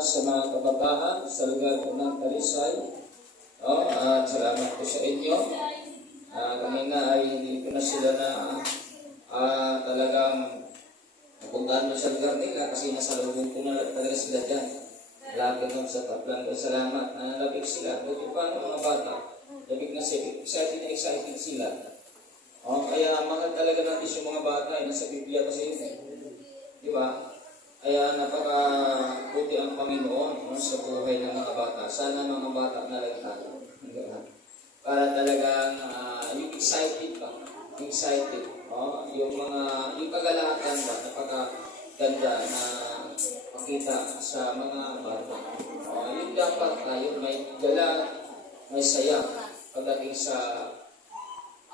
Sa mga kabataan sa lugar po ng Talisay. At salamat po sa inyo. Kanina ay hindi ko na sila na talagang napuntahan mo sa lugar nila kasi nasa lubong ko na talaga sila dyan. Lapit lang sa taplan ko. Salamat. Nalapit sila. Buti pa ng mga bata. Labig na sila. Excited sila. Kaya mahal talaga natin yung mga bata ay nasa Biblia kasi yun. Di ba? Kaya napakabuti ang Panginoon sa buhay ng mga bata. Sana mga bata nalagtagan. Para talagang yung excited ba? Excited. Yung kagalakan ba? Napakaganda na makita sa mga bata. Yung dapat tayo may gala, may saya pagdating sa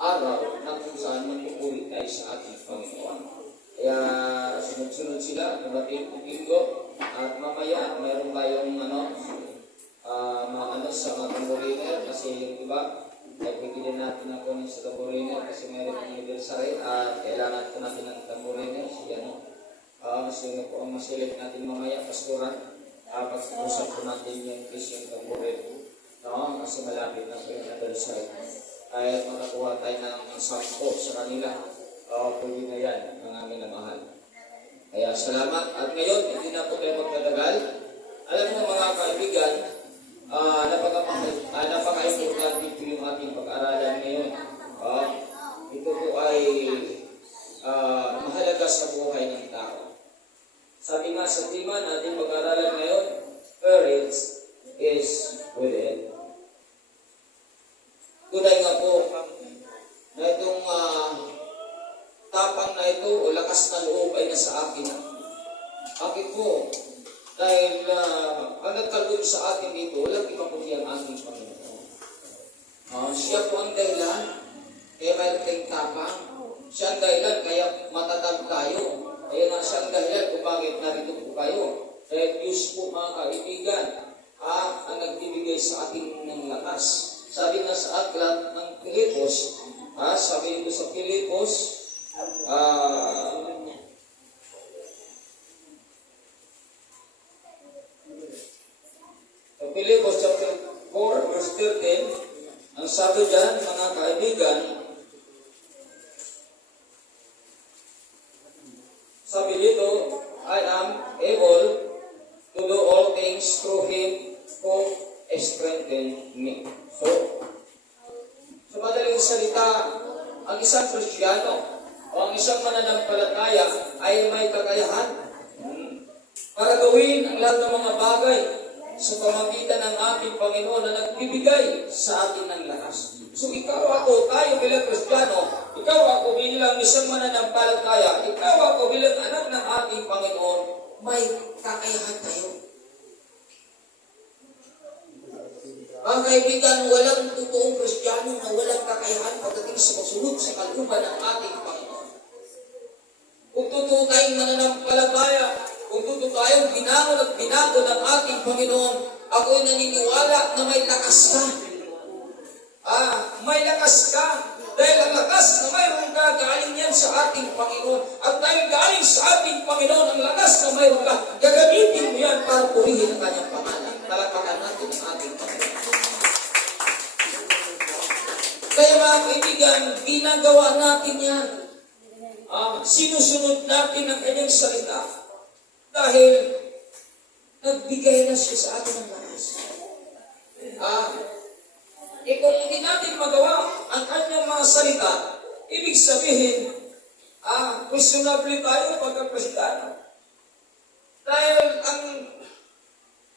araw na kung saan magpupuri tayo sa ating Panginoon. Kaya sunod-sunod sila, dumating ang linggo, at mamaya mayroon tayong sa mga tamboriner, kasi yung iba, nagpipili natin ako sa tamboriner kasi mayroon ang anniversary at kailangan po natin ng tamboriner. Sino po ang masilip natin mamaya, pastoran, pag-usap po natin yung issue ng tamboriner. Kasi malapit na po yung anniversary. Kaya makakuha tayo ng sampo sa kanila. Pwede na yan, ang aming namahal. Kaya salamat. At ngayon, hindi na po tayo magtatagal. Alam mo mga kaibigan, napaka-importante po yung ating pag-aralan ngayon. Ito po ay mahalaga sa buhay ng tao. Sabi nga sa tema natin pag-aralan ngayon, courage is within. Tunay nga po na itong tapang na ito o lakas na loob ay nasa akin. Akin po, dahil ang nagkaloob sa atin dito, walang iba kundi ang ating Panginoon. Siya po ang dahilan, kaya mayroon tayong tapang. Siya ang dahilan, kaya matatag tayo. Kaya na siya ang dahilan kung bakit narito po kayo. Dahil Diyos po mga kaibigan, ang nagbibigay sa atin ng lakas. Sabi nga sa aklat ng Pilipos, sabi ito sa Pilipos, Pilipos chapter 4 verse 13, ang sabi dyan, mga kaibigan, sabi dito, I am able to do all things through Him who strengthens me. So madaling salita, ang isang Kristiyano o ang isang mananampalataya ay may kakayahan para gawin ang lahat ng mga bagay sa pamamagitan ng ating Panginoon na nagbibigay sa atin ng lakas. So ikaw ako, tayo bilang Kristiyano, ikaw ako bilang isang mananampalataya, ikaw ako bilang anak ng ating Panginoon, may kakayahan tayo. Ang kaibigan, walang totoong Kristiyano na walang kakayahan pagdating sa pagsunod sa kalooban ng ating Panginoon. Kung totoo tayong mananampalataya, kung totoo tayong binangon at binago ng ating Panginoon, ako'y naniniwala na may lakas ka. May lakas ka. Dahil ang lakas na mayroon ka, galing yan sa ating Panginoon. At dahil galing sa ating Panginoon, ang lakas na mayroon ka, gagamitin mo yan para purihin ang kanyang pangalan. Palakpakan natin ang ating Panginoon. Kaya mga kaibigan, ginagawa natin yan. Sinusunod natin ang kanyang salita. Dahil nagbigay na siya sa atin ng lakas. Kung hindi natin magawa ang kanyang mga salita, ibig sabihin, questionable tayo pagka-Kristiyano. Dahil ang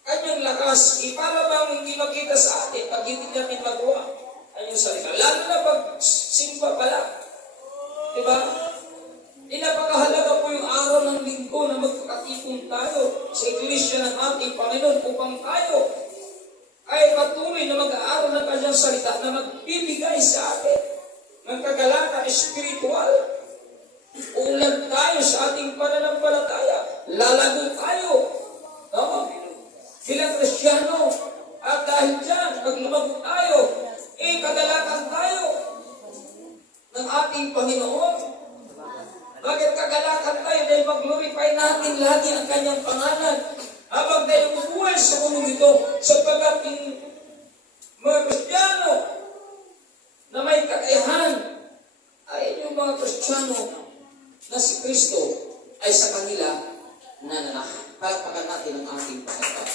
kanyang lakas, para bang hindi makita sa atin pag hindi natin magawa ang salita. Lalo na pag simba pala. Diba? Napakahalaga po yung araw ng linggo na magkakatipon tayo sa iglesia ng ating Panginoon upang tayo ay patuloy na mag-aaral ng kanyang salita na magbibigay sa atin ng kagalakan espiritual. Ulan tayo sa ating pananampalataya. Lalago tayo. Bilang Kristiyano. At dahil dyan, pag lumago tayo, kagalakan tayo ng ating Panginoon. Bakit kagalakan tayo? Dahil mag-glorify natin lagi ang kanyang pangalan. Habang tayo buhay sa mundo ito, sapagkat yung mga Kristiyano na may kakayahan ay yung mga Kristiyano na si Kristo ay sa kanila nananahan. Palakpakan natin ang ating Panginoon.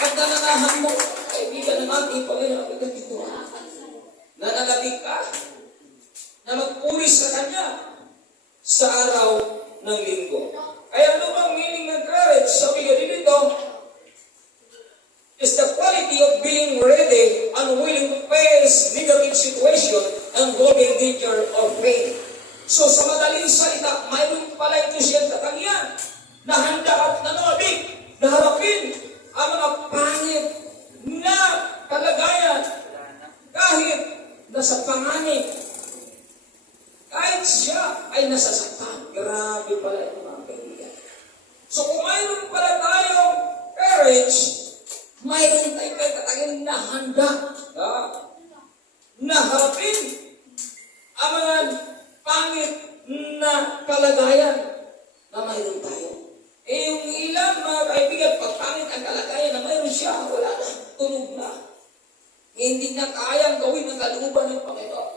Pag nananahan mo, kaibigan ng ating Panginoon, ay ganito. Nanalabig ka na magpuri sa Kanya sa araw ng linggo. Kaya ano bang meaning ng courage? Sabi ko dito, is the quality of being ready and willing to face negative situation and growing danger of pain. So sa madaling salita, mayroon pala ito siyang katangian na handa at nanalabig na harapin ang mga pangit na kalagayan kahit nasa panganib. Kahit siya ay nasasaktan. Grabe pala ito mga kaibigan. So kung mayroon pala tayong courage, mayroon tayong katangian na handa na harapin ang mga pangit na kalagayan na mayroon tayo. Eh yung ilang mga kaibigan, pag pangit ang kalagayan na mayroon siya, wala na, tunog na. Hindi na kayang gawin ang kalooban ng Panginoon.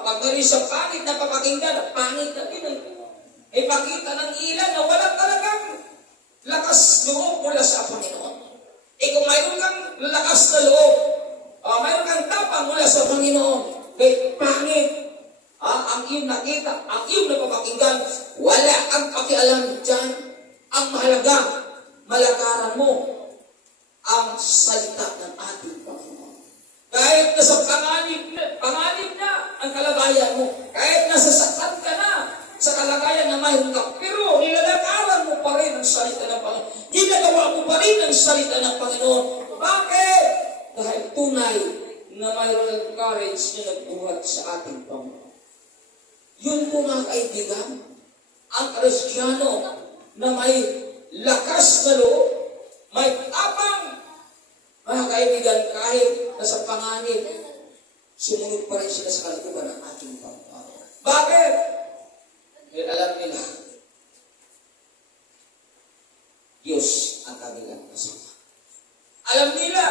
Pag mayroon sa pangit na papakinggan, pangit na din. Eh pakita ng ilan na walang talagang lakas loob mula sa Panginoon. Eh kung mayroon kang lakas na loob, mayroon kang tapang mula sa Panginoon, kay pangit, ang iyong nakita, ang iyong napapakinggan, wala kang pakialam dyan. Ang mahalaga, malakaran mo ang salita ng ating Panginoon. Kahit nasa panganib na ang kalagayan mo, kahit nasasaktan ka na sa kalagayan na mayroon ka, pero nilalakaran mo pa rin ang salita ng Panginoon. Ginagawa mo pa rin ang salita ng Panginoon. Bakit? Dahil tunay na mayroon ng courage na nagbuhat sa ating Panginoon. Yun po mga kaibigan, ang Kristiyano na may lakas na loob, may tapang, mga kaibigan, kahit nasa panganib, sumunod pa rin sila sa kalooban ng ating Panginoon. Bakit? Dahil alam nila, Diyos ang kanilang kasama. Alam nila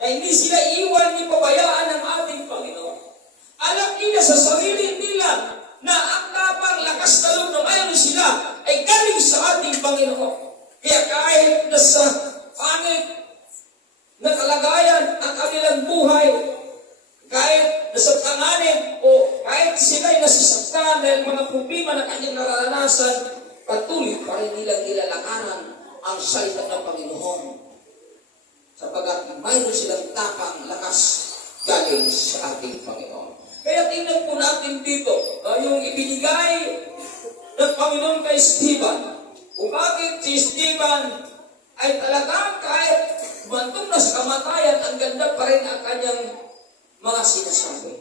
na hindi sila iwan ni pabayaan ng ating Panginoon. Alam nila sa sarili nila na ang tapang lakas na loob na mayroon sila ay galing sa ating Panginoon. Kaya kahit nasa pangit na kalagayan ang kanilang buhay, kahit nasa panganib o kahit sila ay nasasaktan dahil mga problema na kanyang nararanasan, patuloy pa rin nilang ilalakaran ang salita ng Panginoon. Sapagat mayroon silang tapang lakas galing sa ating Panginoon. Kaya tingnan po natin dito yung ibinigay ng Panginoon kay Stephen. Kung bakit si Stephen ay talagang kahit humantong na sa kamatayan, ang ganda pa rin ang kanyang mga sinasabi.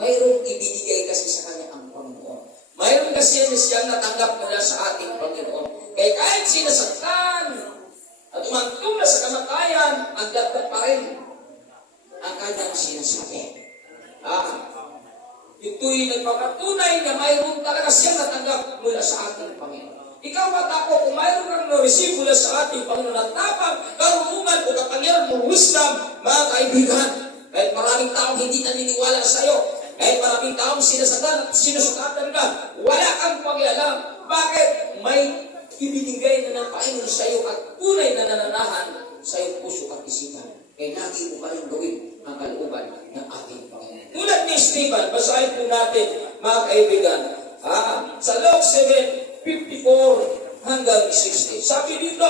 Mayroong ibinigay kasi sa kanya ang Panginoon. Mayroon kasi siyang natanggap mula sa ating Panginoon. Kaya kahit sinasaktan at humantong na sa kamatayan, ang ganda pa rin ang kanyang sinasabi. Ito'y nagpapatunay na mayroon talaga siyang natanggap mula sa ating Panginoon. Ikaw at ako, kung mayroon kang na-receive mula sa ating Panginoon at tapang, karunungan o kapangyarihan mo, wisdom, mga kaibigan, kahit maraming taong hindi naniniwala sa iyo, kahit maraming taong sinasakatan ka, wala kang pakialam. Bakit? May ibinigay na ng Panginoon sa iyo at tunay na nananahan sa iyong puso at isipan. Kaya lagi mo pa rin gawin ang kalooban ng ating Panginoon. Tulad ni Stephen, basahin po natin, mga kaibigan, sa Luke 7:54 hanggang 60. Sabi dito,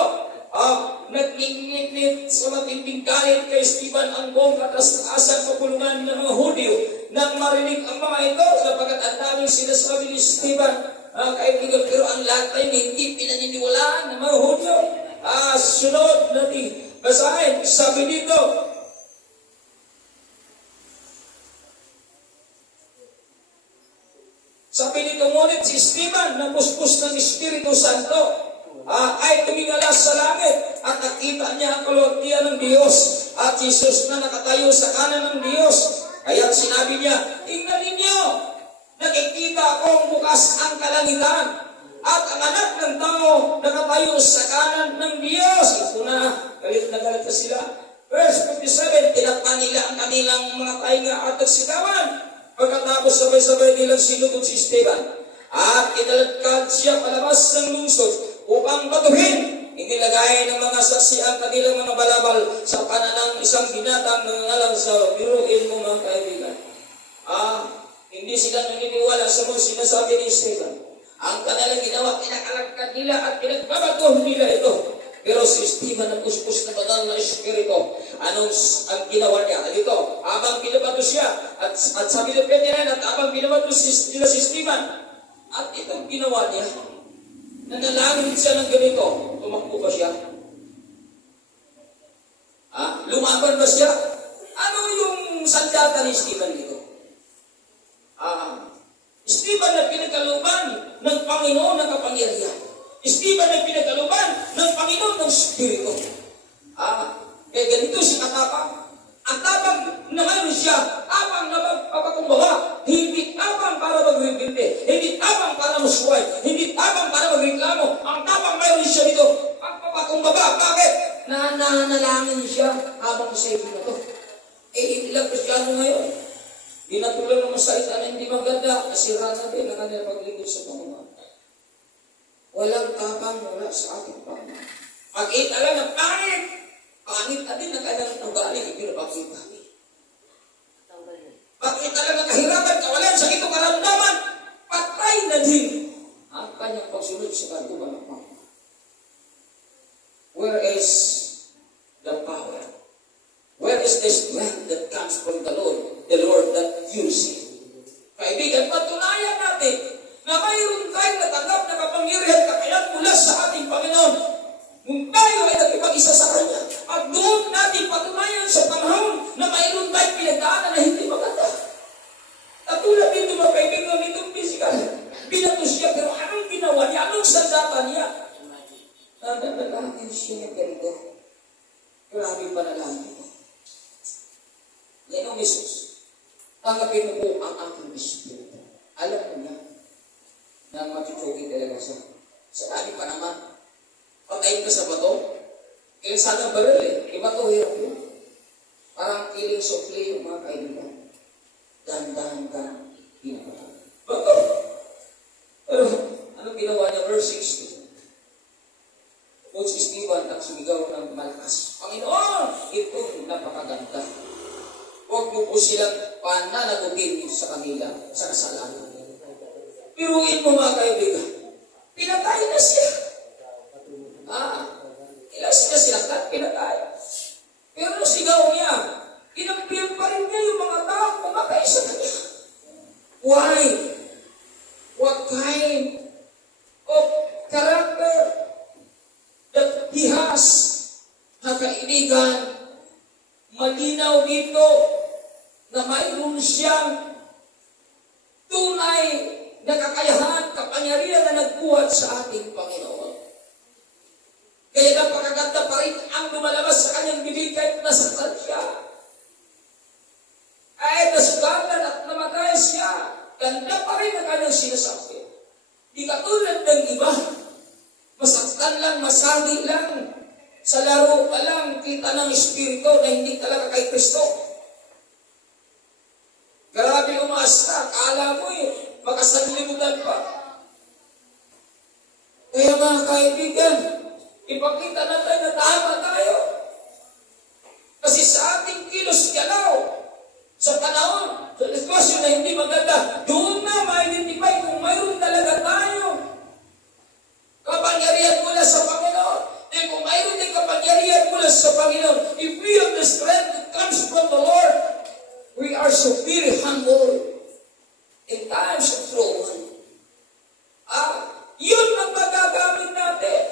nag-ingnit sa matinding galit kay Stephen ang buong katas-asang kapulungan ng mga Hudyo nang marinig ang mga ito, sapagkat ang daming sinasabi ni Stephen, kaibigan, pero ang lahat ay hindi pinaniniwalaan ng mga Hudyo. Sunod natin, basahin, sabi dito, ngunit si Stephen na puspos ng Espiritu Santo ay tumingala sa langit at nakita niya ang kalwalhatian ng Diyos at Jesus na nakatayo sa kanan ng Diyos. Kaya sinabi niya, tingnan ninyo, nakikita akong bukas ang kalangitan At ang anak ng tao nakatayo sa kanan ng Diyos. Ito na galit na sila. Verse 57, tinakpan nila ang kanilang mga tainga at nagsigawan. Pagkatapos sabay-sabay nilang sinugod si Esteban. At inaladkad siya palabas ng lungsod upang batuhin. Inilagay ng mga saksi ang kanilang mga balabal sa pananang isang binatang nangangalang sa biruin mo mga kaibigan. Hindi sila naniniwala sa mga sinasabi ni Esteban. Ang kanilang ginawa, kinakalagkad nila at pinagbabato nila ito. Pero si Esteban ang kuskus na banal na espiritu. Anong ang ginawa niya? Dito, habang binabato siya, at sabi ng Peteran, at habang binabato nila si Esteban, at itong ginawa niya, nanalangin siya ng ganito. Tumakbo ba siya? Lumaban ba siya? Ano yung sandata ni Esteban dito? Esteban na pinagkaluban ng Panginoon ng kapangyarihan. Esteban na pinagkaluban ng Panginoon ng Espiritu. Kaya ganito si katapang. Ang tapang na mayroon siya, tapang na magpapakumbaba, hindi tapang para magbibinte, hindi tapang para masuway, hindi tapang para magreklamo. Ang tapang mayroon siya dito, magpapakumbaba. Bakit? Nanalangin siya habang sa ibig na to. Ilang Kristyano ngayon, dinatuloy ng masalita na hindi maganda, nasira na din ang kanilang paglingkod sa Panginoon. Walang tapang wala sa ating Panginoon. Pag-ita lang ng pangit na din ang kanilang ugali, ipinapakita. Pag-ita lang ng kahirapan, kawalan, sakit o karamdaman, patay na din ang kanyang pagsunod sa kalooban ng Panginoon. Where is the power? Where is the strength that comes from the Lord that you see? Kaibigan, patunayan natin na mayroon tayong natanggap na kapangyarihan kakayahan mula sa ating Panginoon. Kung tayo ay nagpipag-isa sa Kanya, at doon natin patunayan sa panahon na mayroon tayong pinagdaanan na hindi maganda. Katulad dito mga kaibigan, itong physical, binato siya, pero anong ginawa niya? Anong sandata niya? Nanalangin siya ng ganito. Grabe panalangin ito. Ngayon, Jesus, tanggapin mo po ang aking espiritu. Alam mo niya na matutugi talaga siya. Sanabi pa naman, patayin ka sa bato, ilang sana baril ibato hirap yun. Parang kiling sukli yung mga kaibigan. Dahan-dahan ka ginagawa. Bato! Pero, anong ginawa niya? Verse 16. Kung si Esteban at sumigaw ng malakas, Panginoon, ito napakaganda. Huwag mo po silang pananagutin sa kanila sa kasalanan. Piruin mo mga kaibigan, pinatay na siya. Ilang sila sinaktan, pinatay. Pero sigaw niya, inampiyan pa rin niya yung mga tao kumakay sa kanya. Why? What kind of character that he has? Mga kaibigan, malinaw dito na mayroon siyang tunay na kakayahan, kapangyarihan na nagbuhat sa ating Panginoon. Kaya napakaganda pa rin ang lumalabas sa kanyang bibig kahit nasaktan siya. Ay nasugatan at namatay siya. Ganda pa rin ang kanyang sinasabi. Di katulad ng iba, masaktan lang, masagi lang, sa laro pa lang, kita ng Espiritu na hindi talaga kay Kristo. Grabe umasta, akala mo makasanlimutan pa. Kaya mga kaibigan, ipakita natin na tama tayo. Kasi sa ating kilos galaw, sa panahon, sa sitwasyon na hindi maganda, doon na ma-identify kung mayroon talaga tayo kapangyarihan mula sa Panginoon. Dahil kung mayroon din kapangyarihan mula sa Panginoon, if we have the strength that comes from the Lord, we are so very humble in times of trouble. Yun ang magagamit natin.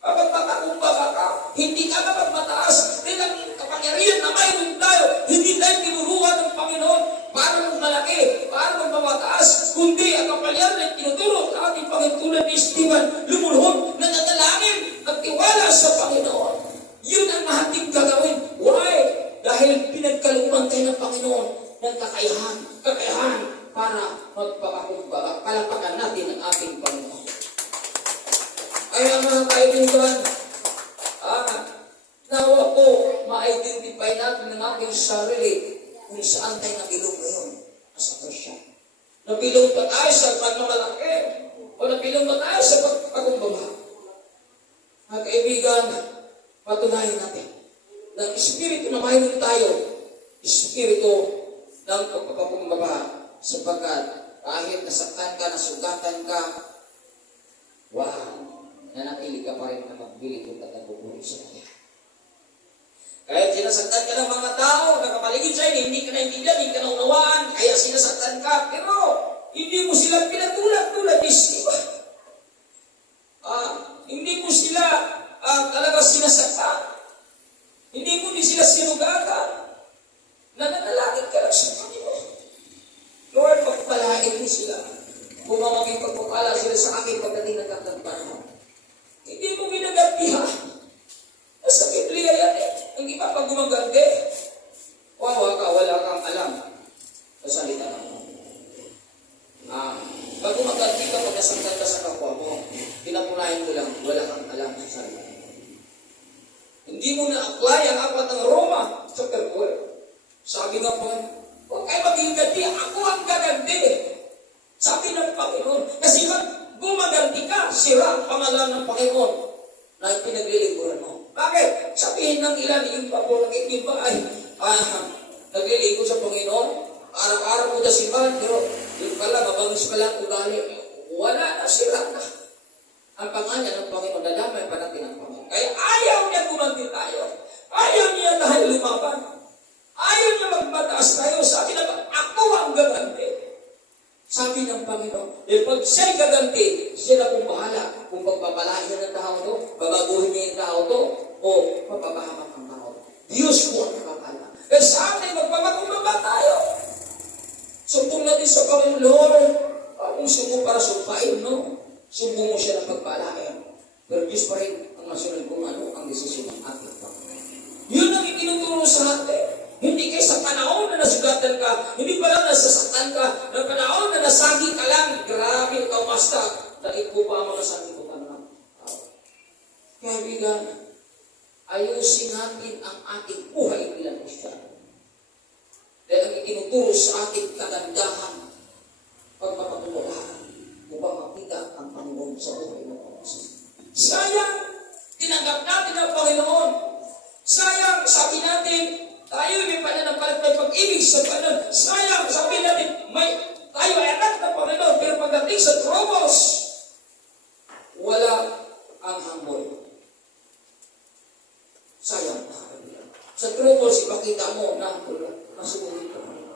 Kapag matakumbaba ka, hindi ka mapagmataas dahil ang kapangyarihan na mayroon tayo, hindi tayo tinuruan ng Panginoon para malaki, para magmamataas, kundi ang kapangyarihan na tinuturo sa ating Panginoon tulad ni Esteban, lumulhod, nananalangin, nagtiwala sa Panginoon. Yun ang ating gagawin. Why? Dahil pinagkalooban tayo ng Panginoon ng kakayahan para magpapakumbaba, palapakan natin ang ating Panginoon. sarili kung saan tayo nabilog ngayon as a Christian. Nabilog ba tayo sa pagmamalaki? O nabilog ba tayo sa pagpakumbaba? Mga kaibigan, patunayan natin na Espiritu na mayroon tayo, Espiritu ng pagpapakumbaba, sapagkat kahit nasaktan ka, nasugatan ka, wow, nanatili ka pa rin na magbilikod at nagpupuri sa Kanya. Kahit sinasaktan ka ng mga tao, nakapaligid sa'yo, hindi ka naintindihan, hindi ka naunawaan, kaya sinasaktan ka, pero hindi mo sila pinatulad-tulad ni Siba. Hindi mo sila talaga sinasaktan. Hindi mo din sila sinugatan. Nananalangin ka lang sa Panginoon. Lord, pagpalain mo sila. Kung maging pagpapala sila sa aking pagdating ng panahon. Hindi mo ginagantihan. Nasa Biblia yan eh. Ang iba pag gumaganti, wawa ka, wala kang alam sa salita ng pag gumaganti ka, pag nasangkal ka sa kapwa mo, pinapunayan mo lang, wala kang alam sa salita. Hindi mo na-apply ang apat ng Roma sa Perpol. Sabi nga po, huwag kayo maging ganti, ako ang gaganti. Sabi ng Panginoon, kasi pag gumaganti ka, sira ang pangalan ng Panginoon na pinaglilingkuran mo. Bakit? Sabihin ng ilan, yung pabor ng iba ay naglilingkod sa Panginoon, araw-araw mo na simbahan, pero yung pala, mabangis pala ang ugali. Wala na, sira na. Ang pangalan ng Panginoon, nadamay pa natin ang Panginoon. Kaya ayaw niya gumanti tayo. Ayaw niya tayo lumaban. Ayaw niya magmataas tayo. Sabi na ba, ako ang gaganti. Sabi ng Panginoon, pag siya'y gaganti, siya na kung bahala. Kung pagpapalain niya ng tao to, babaguhin niya yung tao to, o mapapahamak ang tao. Diyos po ang nakakala. Kaya sa atin, magpapagumaba tayo. Sumpong natin sa Panginoon, Lord, kung sumpong para sumpain, no? Sumpong mo siya ng pagpalain. Pero Diyos pa rin ang masunod kung ano ang desisyon ng ating Panginoon. Yun ang itinuturo sa atin. Hindi kayo sa panahon na nasugatan ka, hindi pa lang nasasaktan ka, na panahon na nasagi ka lang, grabe ikaw, Master, dahil po pa ang mga sabi ko ka naman. Kaya bigan, ayusin natin ang ating buhay bilang Kristiyan. Dahil ang itinuturo sa ating kagandahan, pagpapakumbaba, upang makita ang Panginoon sa buhay ng Panginoon. Sayang, tinanggap natin ang Panginoon. Sayang, sabi natin, tayo may pananampalatay pag-ibig sa Panginoon. Sayang, sabi natin, tayo ay anak ng Panginoon, pero pagdating sa troubles, wala ang hambol. Sayang, sa troubles, ipakita mo na masunurin ka pa rin.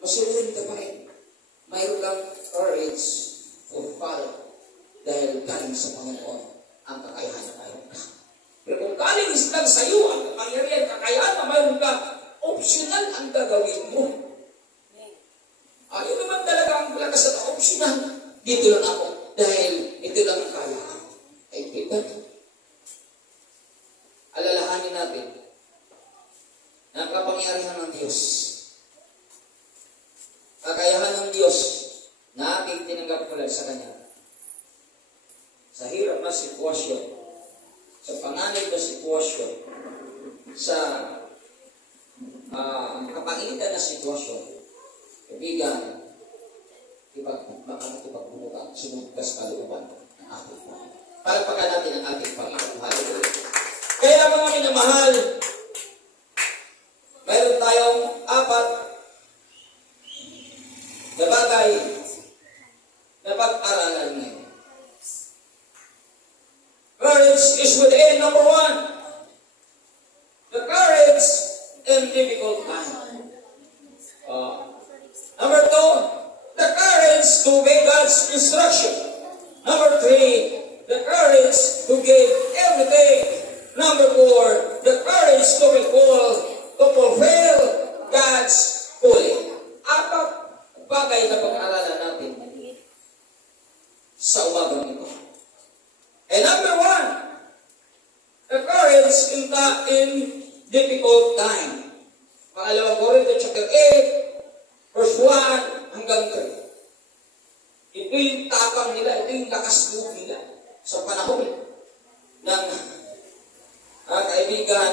Masunurin ka pa rin. Mayroon kang courage to follow dahil galing sa Panginoon ang kakayahan na mayroon ka. Pero kung galing lang sa iyo ang kapangyarihan, kakayahan na mayroon ka, optional ang gagawin mo. Yun naman talaga ang lakas na optional. Dito lang ako dahil ito lang ang kaya. Ay, kita. Alalahanin natin na ang kapangyarihan ng Diyos, kakayahan ng Diyos na ating tinanggap mula sa Kanya. Sa hirap na sitwasyon, sa panganib na sitwasyon, sa kapangitan na sitwasyon, kaibigan, makakatupag-bumuka, sumugkas kalooban ng ating Panginoon. Palagpagan natin ang ating Panginoon. Hallelujah. Kaya mga minamahal, mayroon tayong apat na bagay na pag-aralan ngayon. Courage is within, number one. The courage in difficult times. Number two, the courage to obey God's instruction. Number three, the courage to give everything. Number four, the courage to fulfill God's calling. Apat bagay na pag-aaralan natin sa umagang ito. And number one, the courage in difficult time. Pangalawang Corinto chapter 8, verse 1 hanggang 3. Ito yung tapang nila, ito yung lakas loob nila sa panahon ng kaibigan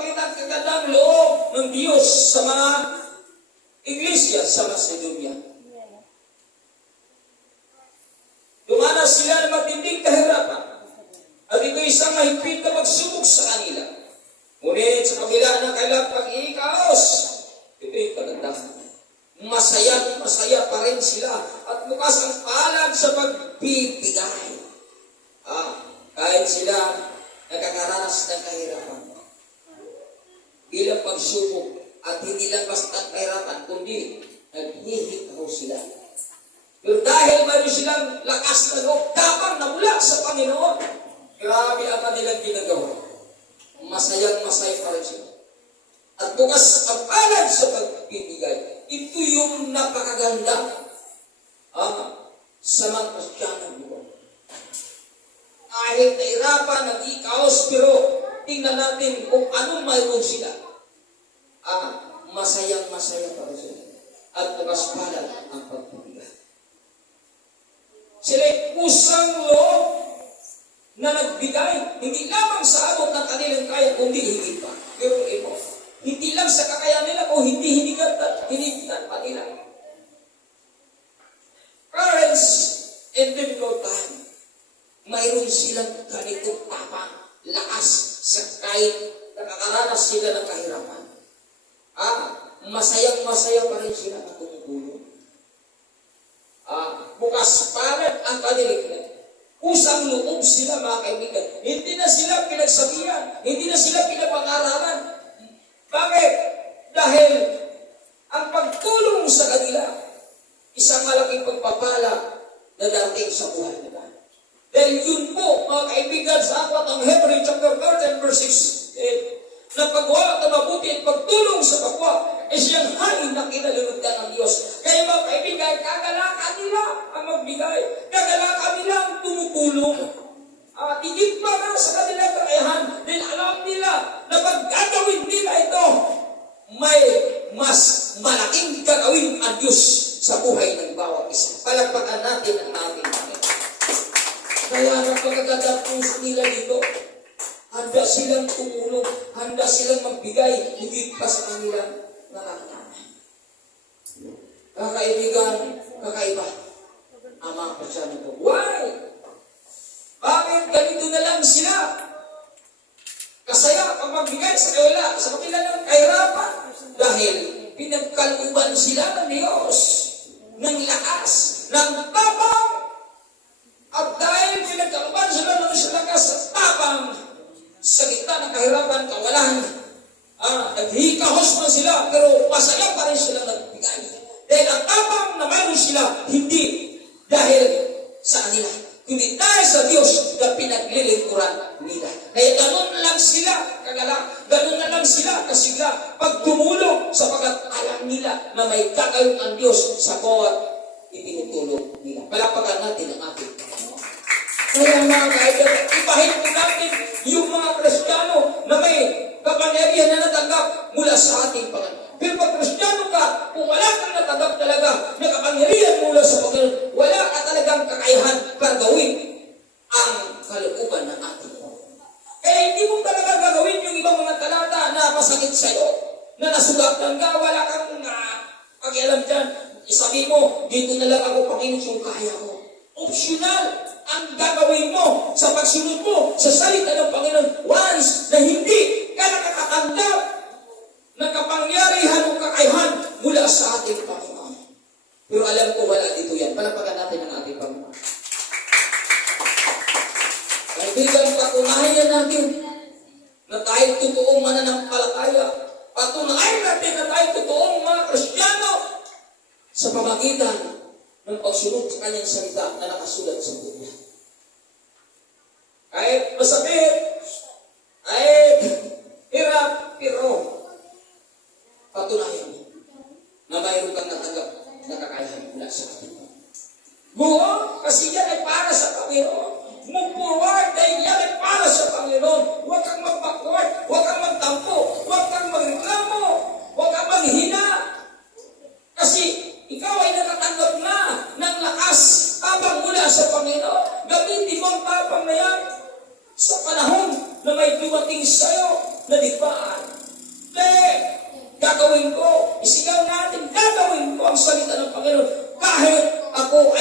ipapakita ang kagandang loob ng Diyos sa mga iglesia sa Macedonia. Dumanas sila ng matinding kahirapan at ito isang mahigpit na pagsubok sa kanila. Ngunit sa kabila ng kailang pag-iikaos, ito'y kagandahan. Masaya pa rin sila at bukas ang palad sa pagbibigay. Kahit sila nakakaranas ng kahirapan. Bilang pagsubok at hindi lang basta kahirapan, kundi naghihikaw sila. Pero dahil mayroon silang lakas na loob, tapang na mula sa Panginoon, grabe ang kanilang ginagawa. Masayang-masaya pa rin sila. At bukas ang palad sa pagbibigay. Ito yung napakaganda sa mga Kristiyano dito. Kahit nahirapan, nag-ikaos, pero tingnan natin kung anong mayroon sila. Masayang-masaya pa rin sila. At bukas palad ang pagbibigay. Sila'y kusang loob na nagbigay, hindi lamang sa abot ng kanilang kaya, kundi higit pa. Pero ito, hindi lang sa kakayahan nila, o hinigitan pa nila. Parents, in difficult time, mayroon silang ganitong tapang, lakas sa kahit nakakaranas sila ng kahirapan. Masayang-masaya pa rin sila na tumutulong. Bukas palad ang kanilang kusang loob sila, mga kaibigan. Hindi na sila pinagsabihan, hindi na sila pinapangaralan. Bakit? Dahil ang pagtulong sa kanila, isang malaking pagpapala na dating sa buhay nila. Dahil yun po, mga kaibigan, sa aklat ng Hebrews chapter 13 verse 6, na paggawa na mabuti at pagtulong sa kapwa, siyang hangin na kinalulugdan ng Diyos. Kaya mga kaibigan, kagalakan nila ang magbigay, kagalakan nila ang tumutulong. Higit pa na sa kanilang kakayahan, dahil alam nila na pag gagawin nila ito, may mas malaking gagawin ang Diyos sa buhay ng bawat isa. Palagpakan natin ang ating Panginoon. Kaya napakagandang puso nila dito. Handa silang tumulong, handa silang magbigay, higit pa sa kanilang nakakataman. Kakaibigan, kakaiba ang mga Kristiyano ito. Why? Bakit ganito na lang sila? Kasaya pag magbigay sa kawala, sa kapila ng kahirapan. Dahil pinagkaluban sila ng Diyos, ng lakas, ng tapang. At dahil pinagkaluban sila ng lakas at tapang, sa gitna ng kahirapan, kawalan, naghihikahos man sila, pero masaya pa rin sila nagbigay. Dahil ang tapang na mayroon sila, hindi dahil sa kanila, kundi dahil sa Diyos na pinaglilingkuran nila. Kaya ganun na lang sila, ganun na lang sila kasigla pag tumulong sapagkat alam nila na may gagawin ang Diyos sa bawat itinutulong nila. Palapakan natin ang ating Panginoon. Kaya mga kaibigan, ipahin po natin yung mga Kristiyano na may kapangyarihan na natanggap mula sa ating Panginoon. Pero pag Kristiyano ka, kung wala kang natanggap talaga na kapangyarihan mula sa Panginoon, wala ka talagang kakayahan para gawin ang kalooban ng ating Panginoon. Kaya hindi mo talaga gagawin yung ibang mga talata na masakit sa'yo, na nasugatan ka, wala kang pakialam dyan. Isabi mo, dito na lang ako Panginoon yung kaya ko. Optional ang gagawin mo sa pagsunod mo sa salita ng Panginoon once na hindi ka nakakatanggap ng kapangyarihan o kakayahan mula sa ating Panginoon. Pero alam ko wala dito yan. Palapakan natin ang ating Panginoon. Kaibigan, patunayan natin na tayo totoong mananampalataya. Patunayan natin na tayo totoong mga Kristiyano sa pamagitan ng pagsunod sa kanyang salita na nakasulat sa Biblia. Kahit masakit, kahit hirap, pero patunayan mo na mayroon kang natanggap na kakayahan mula sa Panginoon. Buo, kasi yan ay para sa Panginoon. Move forward, dahil yan ay para sa Panginoon. Huwag kang mag-backward, huwag kang magtampo, huwag kang magreklamo, huwag kang maghina. Kasi ikaw ay nakatanggap na ng lakas habang mula sa Panginoon.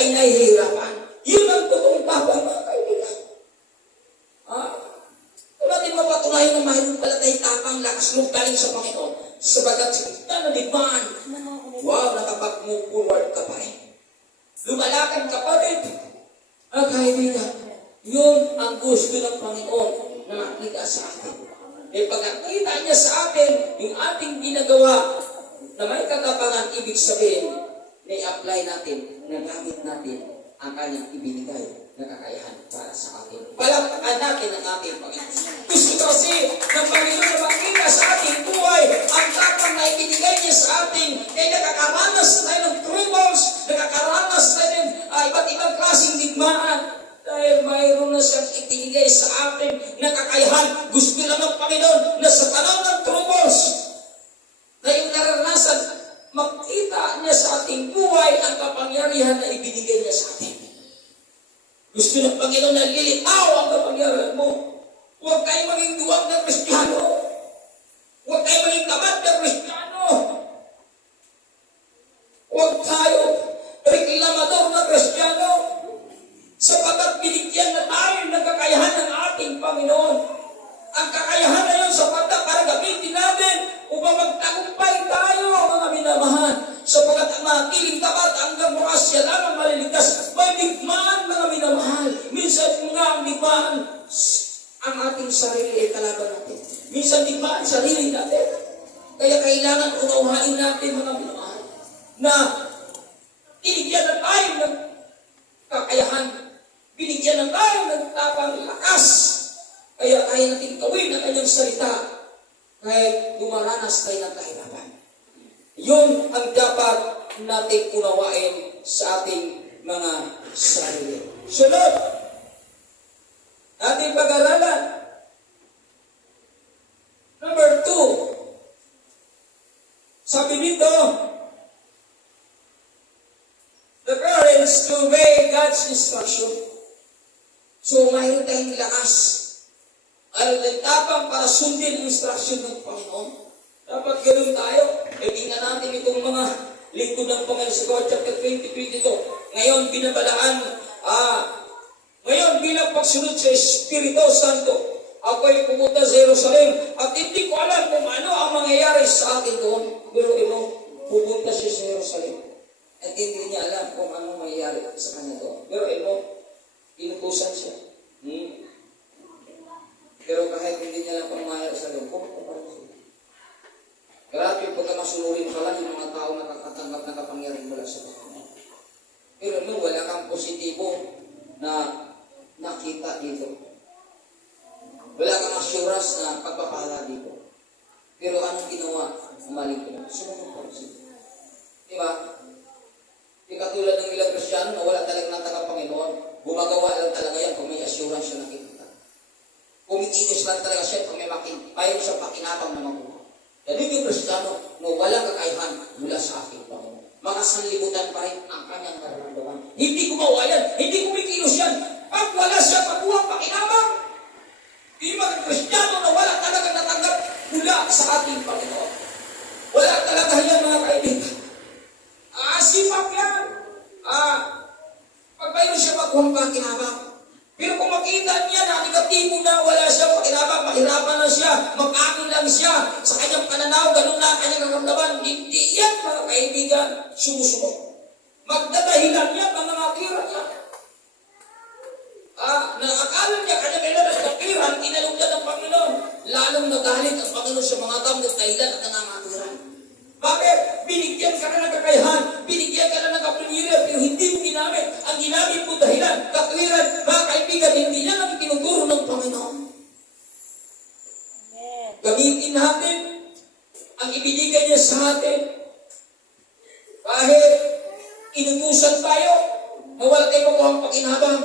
ay nahihirapan. Yun ang totoong tapang, mga kaibigan. Kung natin mapatunayan na mayroon pala tayong tapang lakas loob galing sa Panginoon, sabagat sa kita na digmaan, wow, nakapag-move forward ka pa rin. Lumalakad ka pa rin. Kaibigan, yun ang gusto ng Panginoon na makita sa atin. Pag nakita niya sa atin, yung ating ginagawa na may katapangan, ibig sabihin, na i-apply natin, nagamit natin ang kanyang ibinigay na kakayahan para sa atin. Palakpakan natin ang ating Panginoon. Gusto kasi ng Panginoon na makita sa ating buhay ang tapang na ibinigay niya sa atin. Kaya nakakaranas tayo ng troubles, nakakaranas tayo ng iba't ibang klaseng digmaan. Dahil mayroon na siyang ibinigay sa atin na kakayahan. Gusto lang ng Panginoon na sa panahon ng troubles, na yung naranasan, makita niya sa ating buhay ang kapangyarihan na ibinigay niya sa atin. Gusto ng Panginoon na lilitaw ang kapangyarihan mo. Huwag kayo maging duwag na Kristiyano. Huwag kayo maging tamad na Kristiyano. Huwag tayo reklamador na Kristiyano. Sapagkat binigyan na tayo ng kakayahan ng ating Panginoon. Ang kakayahan na yun sapagkat para gamitin natin upang magtagumpay tayo, mga minamahal. Sapagkat ang matiling tapat hanggang bukas siya lang ang maliligtas. May digmaan, mga minamahal. Minsan nga ang digmaan, ang ating sarili ay kalaban natin. Minsan digmaan, sarili natin. Kaya kailangan unawain natin, mga minamahal, na binigyan na tayo ng kakayahan. Binigyan na tayo ng tapang lakas. Kaya kaya natin gawin ang kanyang salita kahit dumaranas tayo ng kahirapan. Yun ang dapat natin unawain sa ating mga sarili. Sunod, ating pag-aralan. Number 2. Sabi nito, the courage to obey God's instruction. So, mayroon tayong lakas. Mayroon tayong tapang para sundin ang instruction ng Panginoon. Dapat ganoon tayo. Tingnan natin itong mga lingkod ng Panginoon sa God chapter 20:22. Ngayon, ngayon bilang pagsunod sa Espiritu Santo, ako'y pumunta sa Jerusalem at hindi ko alam kung ano ang mangyayari sa akin doon. Pero pupunta siya sa Jerusalem at hindi niya alam kung ano mangyayari sa kanya doon. Pero inutusan siya. Pero kahit hindi niya alam kung mangyayari sa doon, pumunta pa rin siya. Grabe yung pagkamasunurin pa lang yung mga tao nakakatanggap na kapangyarihan mula sa Panginoon. Pero wala kang positibo na nakita dito. Wala kang assurance na pagpapala dito. Pero anong ginawa? Umaling ko na. Sumunod pa rin siya. Diba? Di katulad ng ilang Kristiyano na wala talagang nataka Panginoon. Gumagawa lang talaga yan kung may assurance siya nakikita. Kumikinis lang talaga siya kung mayroon siyang pakinabang na makuha. Yan yung Kristiyano na walang kakayahan mula sa aking Panginoon. Mga sanlibutan pa rin ang kanyang nararamdaman. Hindi gumawa yan. Hindi kumikilos yan. Pag wala siya makuha pakinabang, hindi mga Kristiyano na wala talagang natanggap mula sa ating Panginoon. Wala talaga yan, mga kaibigan. Sipak yan. Pag mayroon siya makuha pakinabang. Pero kung makita niya na negatibo na wala siya pakinabang, mahirapan na siya, mag-amin lang siya sa kanyang pananaw, ganun na ang kanyang karamdaman, hindi yan, mga kaibigan, sumusunod. Magdadahilan niya, pangangakiran niya. Nakakala niya, kanya kailan ng kakiran, inalugdan ng Panginoon. Lalong nagalit ang Panginoon sa mga tao na dahilan at nangangakiran. Bakit? Binigyan ka na ng kakayahan, binigyan ka na ng kapangyarihan, pero hindi mo ginamit. Ang ginamit mo dahilan, katwiran, mga kaibigan, hindi yan ang tinuturo ng Panginoon. Gamitin natin ang ibinigay niya sa atin. Kahit inutusan tayo, na wala tayo makuhang pakinabang.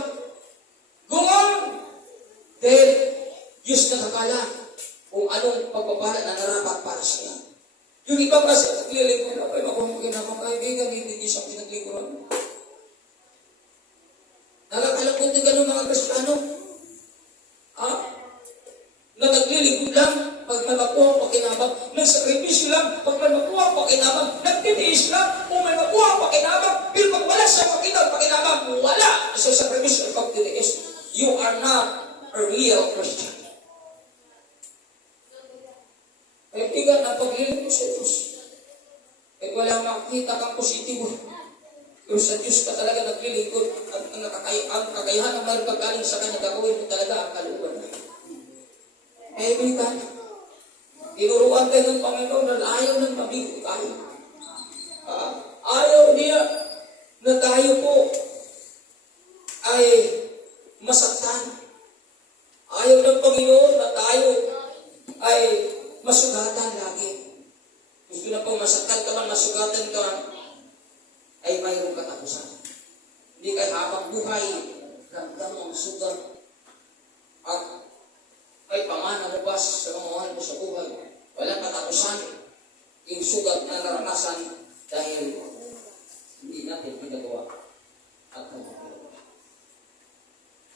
Go on! Dahil Diyos nakakala kung anong pagpapala na narapat para siya. Yung iba kasi naglilingkuran ako, makumagin ako kaibigan, hindi siya pinaglingkuran. Alam ko na gano'n mga Kristiyano. Na naglilingkod lang, pag may makuha pakinabang, nagsakripisyo lang, pag may makuha pakinabang, nagtitiis lang, kung may makuha pakinabang, pero pag wala siya pakinabang, kaibigan ang paglilingkod sa Diyos. At wala makita kang positibo. Pero sa Diyos ka talaga naglilingkod at ang kakayahan ng mayroon kagaling sa Kanya gagawin mo talaga ang kaluban. Kaibigan, tinuruan tayo ng Panginoon na ayaw ng mabigo tayo. Ayaw niya na tayo po ay masaktan. Ayaw ng Panginoon na tayo ay masugatan lagi. Gusto na pong masaktan ka man, masugatan ka man, ay mayroong katapusan. Hindi kay habang buhay, ramdam ang sugat at ay pamanalabas sa mga mahal mo sa buhay. Walang katapusan yung sugat na naranasan dahil hindi natin pinagawa at nagpapagawa.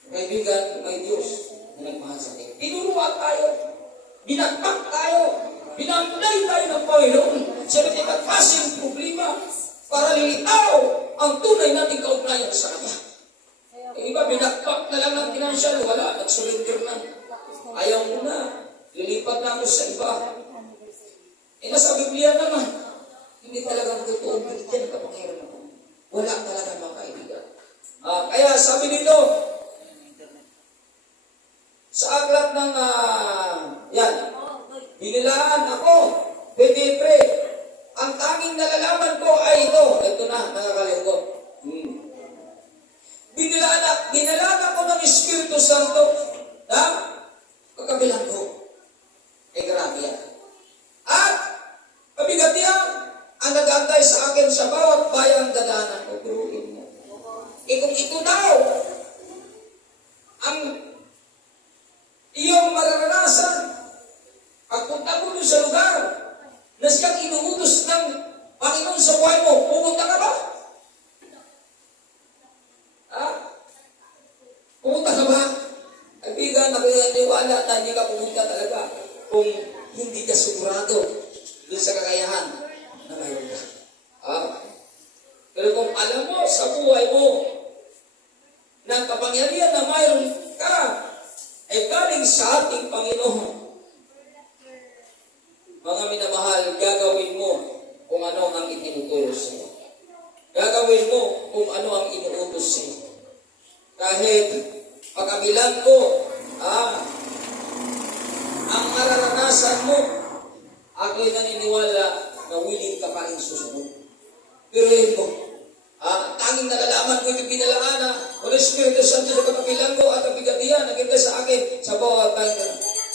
Kaibigan, may Diyos na nagmahal sa atin. Tinuruan tayo, binakpak tayo, binanday tayo ng Panginoon sa mga klaseng problema para lilitaw ang tunay nating kaugnayan sa Kanya. Yung iba, binakpak na lang ng financial, wala, nag-surrender na. Ayaw mo na, lilipat na mo sa iba. Nasa Biblia naman, hindi talagang totoo, binigyan ka pangyayari mo. Wala talaga mga kaibigan. Kaya sabi dito, sa aklat ng, binilaan ako, Felipe, ang tanging nalalaman ko ay ito. Ito na, nakakalingkod. Binilaan ako ng Espiritu Santo, pagkabilang ko, grabe yan. At, pabigatihan, ang nag-aantay sa akin sa bawat bayang dadanan ko, guruin mo. Kung ito daw, ang iyong mararanasan, pagpunta mo doon sa lugar na siyang inuutos ng Panginoon sa buhay mo, pupunta ka ba? Pupunta ka ba? Kaibigan, nakiniwala na hindi ka pumunta talaga kung hindi ka sigurado doon sa kakayahan na mayroon ka. Pero kung alam mo sa buhay mo na kapangyarihan na mayroon ka ay galing sa ating Panginoon, mga minamahal, gagawin mo kung ano ang itinuturo sa iyo. Gagawin mo kung ano ang inuutos sa iyo. Kahit pagkabilang ko, ang mararanasan mo, ako'y naniniwala na willing ka pa rin susunod. Pero yun mo, tanging nalalaman ko yung pinalaan na Holy Spirit Santo na kapabilang ko at kabigatihan na kita sa akin sa bawat tayo na.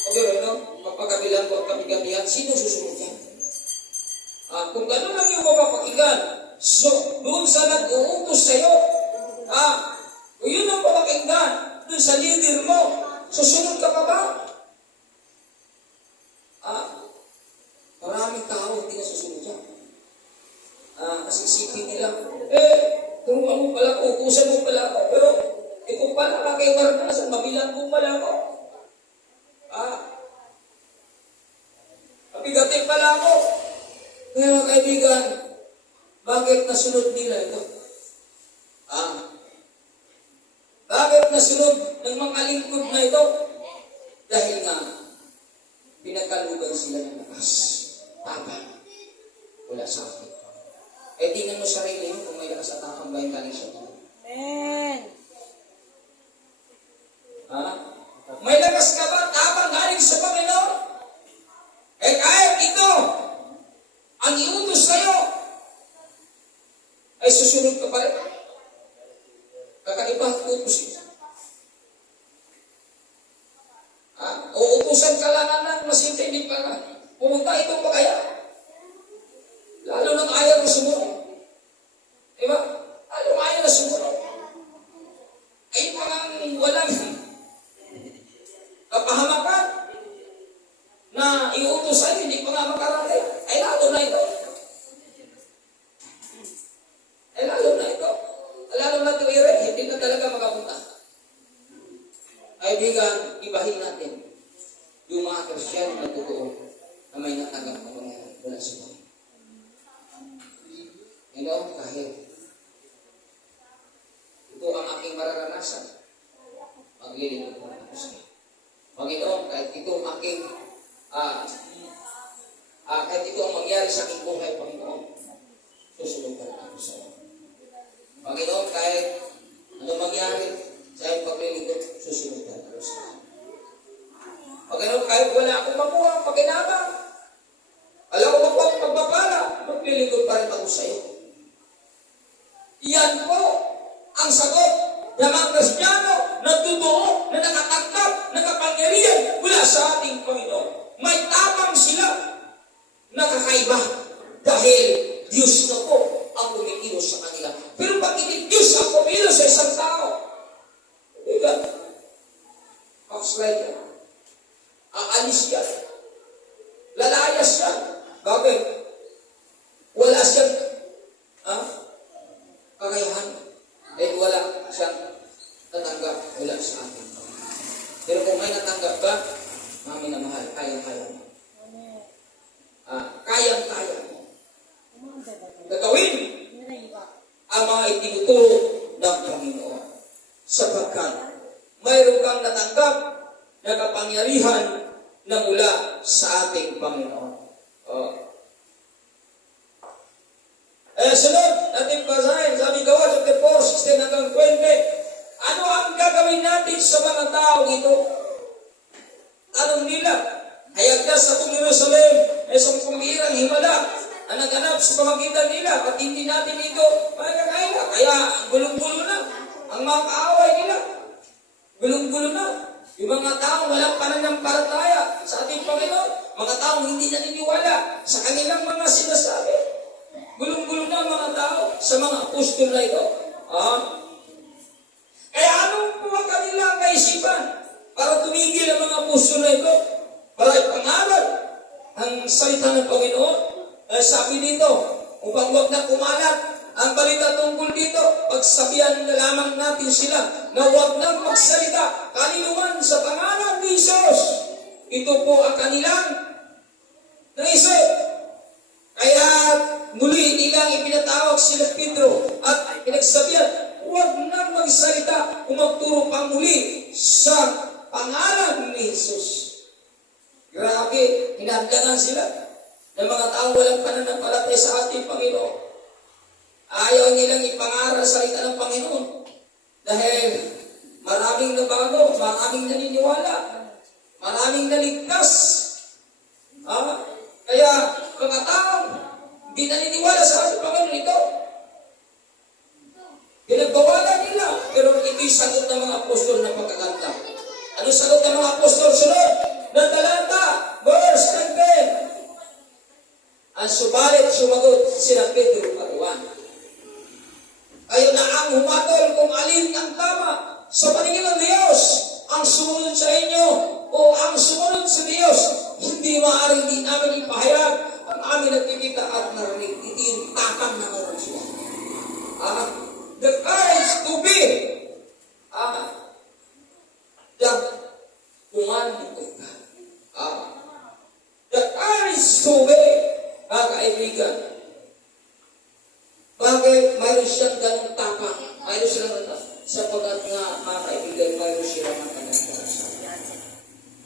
Okay, no? Pagpakabilang ko at kabigatihan, sino susunod yan? Kung gano'n lang yung mapapakinggan, so, doon sa nag-uutos sa'yo, kung yun ang papakinggan, doon sa leader mo, susunod ka pa ba? Maraming tao hindi na susunod yan. Kasi isipin nila, turuan mo pala ako, utusan mo pala ako, pero ito pala ka kay maranasan, mabilang mo pala ako. Mabigatin pala ako. Kaya kaibigan, bakit nasunod nila ito? Bakit nasunod ng mga lingkod na ito? Dahil nga, pinagkalugan sila ng lakas. Wala sa akin. Tingnan mo sarili mo kung may lakas at tapang ba yung galing sa Diyos. Amen. May lakas ka ba? Tapang galing sa Panginoon? Kahit ito, ang iutos sa'yo, ay susunod ka pa rin. Kakaiba, utos ito. Uutusan ka lang ng masinti, hindi pa nga. Pumunta ito pa kaya? Lalo nang ayaw mo sumunod. Diba? Lalo nang ayaw na sumunod. Ay parang walang kapahamakan na iutos sa'yo, hindi pa nga makarating. Ay lalo na ito. Lalo na ito, hindi na talaga makapunta. Kaibigan, ibahin natin yung mga Kristiyan na totoo na may natanggap na pangyayari mula sa Panginoon. Kahit ito ang aking mararanasan, maglilingkod ko na ako sa iyo. Panginoon, kahit ito ang aking kahit ito ang mangyari sa aking buhay, Panginoon, susunod ka ako sa iyo. Panginoon, kahit ano mangyari sa aking paglilingkod, susunod ka ako sa iyo. Panginoon, kahit wala akong makuha, paginabang, alam ko makuha ang pagpapala, maglilingkod pa rin ako sa iyo. Yan po ang sagot ng mga Kristiyano na totoo, na nakatanggap, nakapangyarihan mula sa ating Panginoon. May tapang sila, nakakaiba, dahil Diyos na po ang kumikilos sa kanila. Pero pag hindi Diyos ang kumilos sa isang tao, diba? Backslide yan. Aalis yan. Lalayas yan. Bakit? Wala siyang kakayahan. Dahil wala siyang natanggap mula sa atin. Pero kung may natanggap ka, mami na mahal, kayang-kaya mo. Kayang-kaya mo. Gagawin ang mga itinuturo ng Panginoon. Sapagkat mayroon kang natanggap na kapangyarihan na mula sa ating Panginoon. Sunod, ating basahin, sabi Gawa, chapter 4, 16 hanggang 20. Ano ang gagawin natin sa mga tao ito? Tanong nila, hayagdas sa kong Jerusalem, sa pumihirang himala, ang naganap sa pamagitan nila, at hindi natin ito magkakaila. Kaya, gulong-gulo na. Ang mga kaaway nila, gulong-gulo na. Yung mga taong walang pananampalataya sa ating Panginoon, mga taong hindi naniniwala sa kanilang mga sinasabi. Gulong-gulo na mga tao sa mga apostol na ito. Kaya anong po ang kanilang kaisipan para tumigil ang mga apostol na ito? Para ipangaral ang salita ng Panginoon. Sabi dito, upang huwag na kumalat ang balita tungkol dito, pagsabihan na lamang natin sila na huwag nang magsalita kaniluman sa pangalan ni Jesus. Ito po ang kanilang naisip. Kaya muli nilang ipinatawag sila Pedro at pinagsabihan, huwag nang magsalita kung magturo pang muli sa pangalan ni Jesus. Grabe, hinahadlangan sila ng mga taong walang pananampalataya sa ating Panginoon. Ayaw nilang ipangaral sa salita ng Panginoon dahil maraming nabago, maraming naniniwala, maraming naligtas. Kaya mga taong hindi naniniwala sa ating Panginoon ito, pinagbawalan nila, pero ito'y sagot ng mga apostol na pagkakanta. Ano sagot ng mga apostol? Sunod ng talata, verse 10. Ang subalit sumagot sila Pedro at Juan. Kayo na ang humatol kung alin ang tama sa paningin ng Diyos, ang sumunod sa inyo o ang sumunod sa Diyos. Hindi maaaring di namin ipahayag ang amin nagkikita at narinig. Ito yung tapang na meron siya. The courage to be the commandment of God. The courage to obey, kaibigan. Bakit mayroon siyang ganong tapang? Mayroon silang sapagat nga, mga kaibigan, mayroon silang pananampalataya.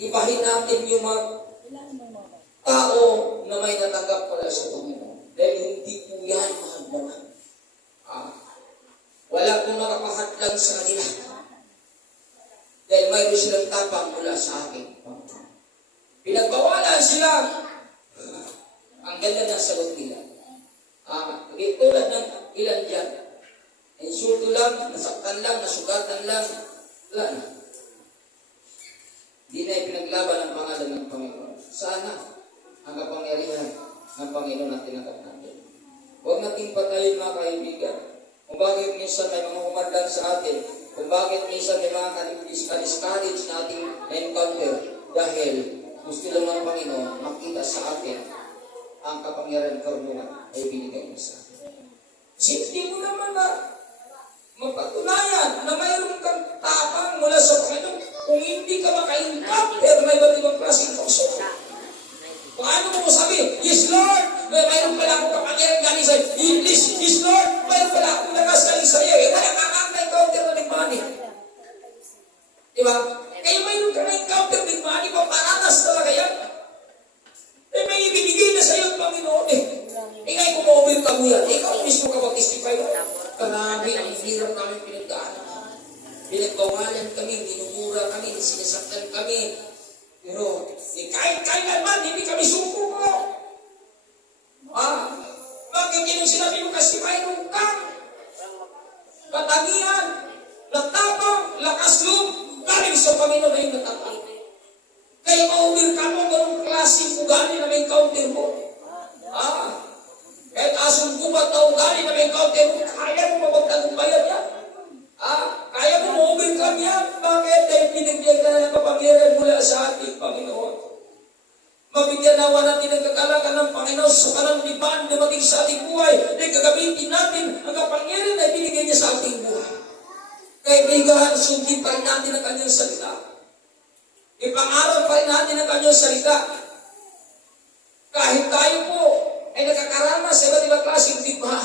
Ibahin natin yung mga tao na may natanggap pala sa Panginoon. Dahil hindi po yan mahagdaman. Wala pong nakapahadlang sa kanila. Dahil mayroon silang tapang mula sa akin. Pinagbawalan sila. Ang ganda ng sagot nila. Tulad ng ilan dyan. Insulto lang, nasaktan lang, nasugatan lang. Wala na. Di na ipinaglaban ang pangalan ng Panginoon. Sana ang kapangyarihan ng Panginoon na tinatap natin. Huwag natin patayin mga kaibigan. Kung bakit minsan may mga humadlang sa atin, kung bakit minsan may mga discourage na ating na-encounter, dahil gusto lang ng Panginoon makita sa atin ang kapangyarihan karunungan ay binigay mo sa atin. Hindi mo naman na mapatunayan na mayroon kang tapang mula sa Panginoon kung hindi ka maka-encounter na iba't ibang klaseng tukso. Paano mo sabihin, yes Lord, mayroon pala akong kapangyarihan galing sa'yo. Yes Lord, mayroon pala akong lakas galing sa'yo. Wala ka encounter na nagmani. Diba? Kaya mayroon ka na encounter nagmani, paparanas talaga yan. May ibibigay na sa'yo mo yan. Ikaw mismo ka mag-testify mo. Karami ang hirap namin pinagdaanan. Pinagbawalan kami, minumura kami, sinasaktan kami. Pero kahit kailanman, hindi kami suko ko. Bakit yun yung sinabi mo kasi mayroon kang katangian, natapang, lakas loob, galing sa Panginoon na yung natapang. Kaya maumir ka mo, ganong klaseng ugali na may counter mo. Kahit asong gubat na ugali na may counter mo, kaya mo mapagtagumpayan yan. Kaya mo ma-overcome yan. Bakit? Dahil pinigyan ka na ng kapangyarihan mula sa ating Panginoon. Mabigyan nawa natin ang kagalakan ng Panginoon sa kalanglipan na mating sa ating buhay. Dahil gagamitin natin ang kapangyarihan na binigay niya sa ating buhay. Kaibigan, sundin pa rin natin ang kanyang salita. Ipangaral pa rin natin ang kanyang salita. Kahit tayo po ay nakakaranas sa iba't ibang klaseng digma,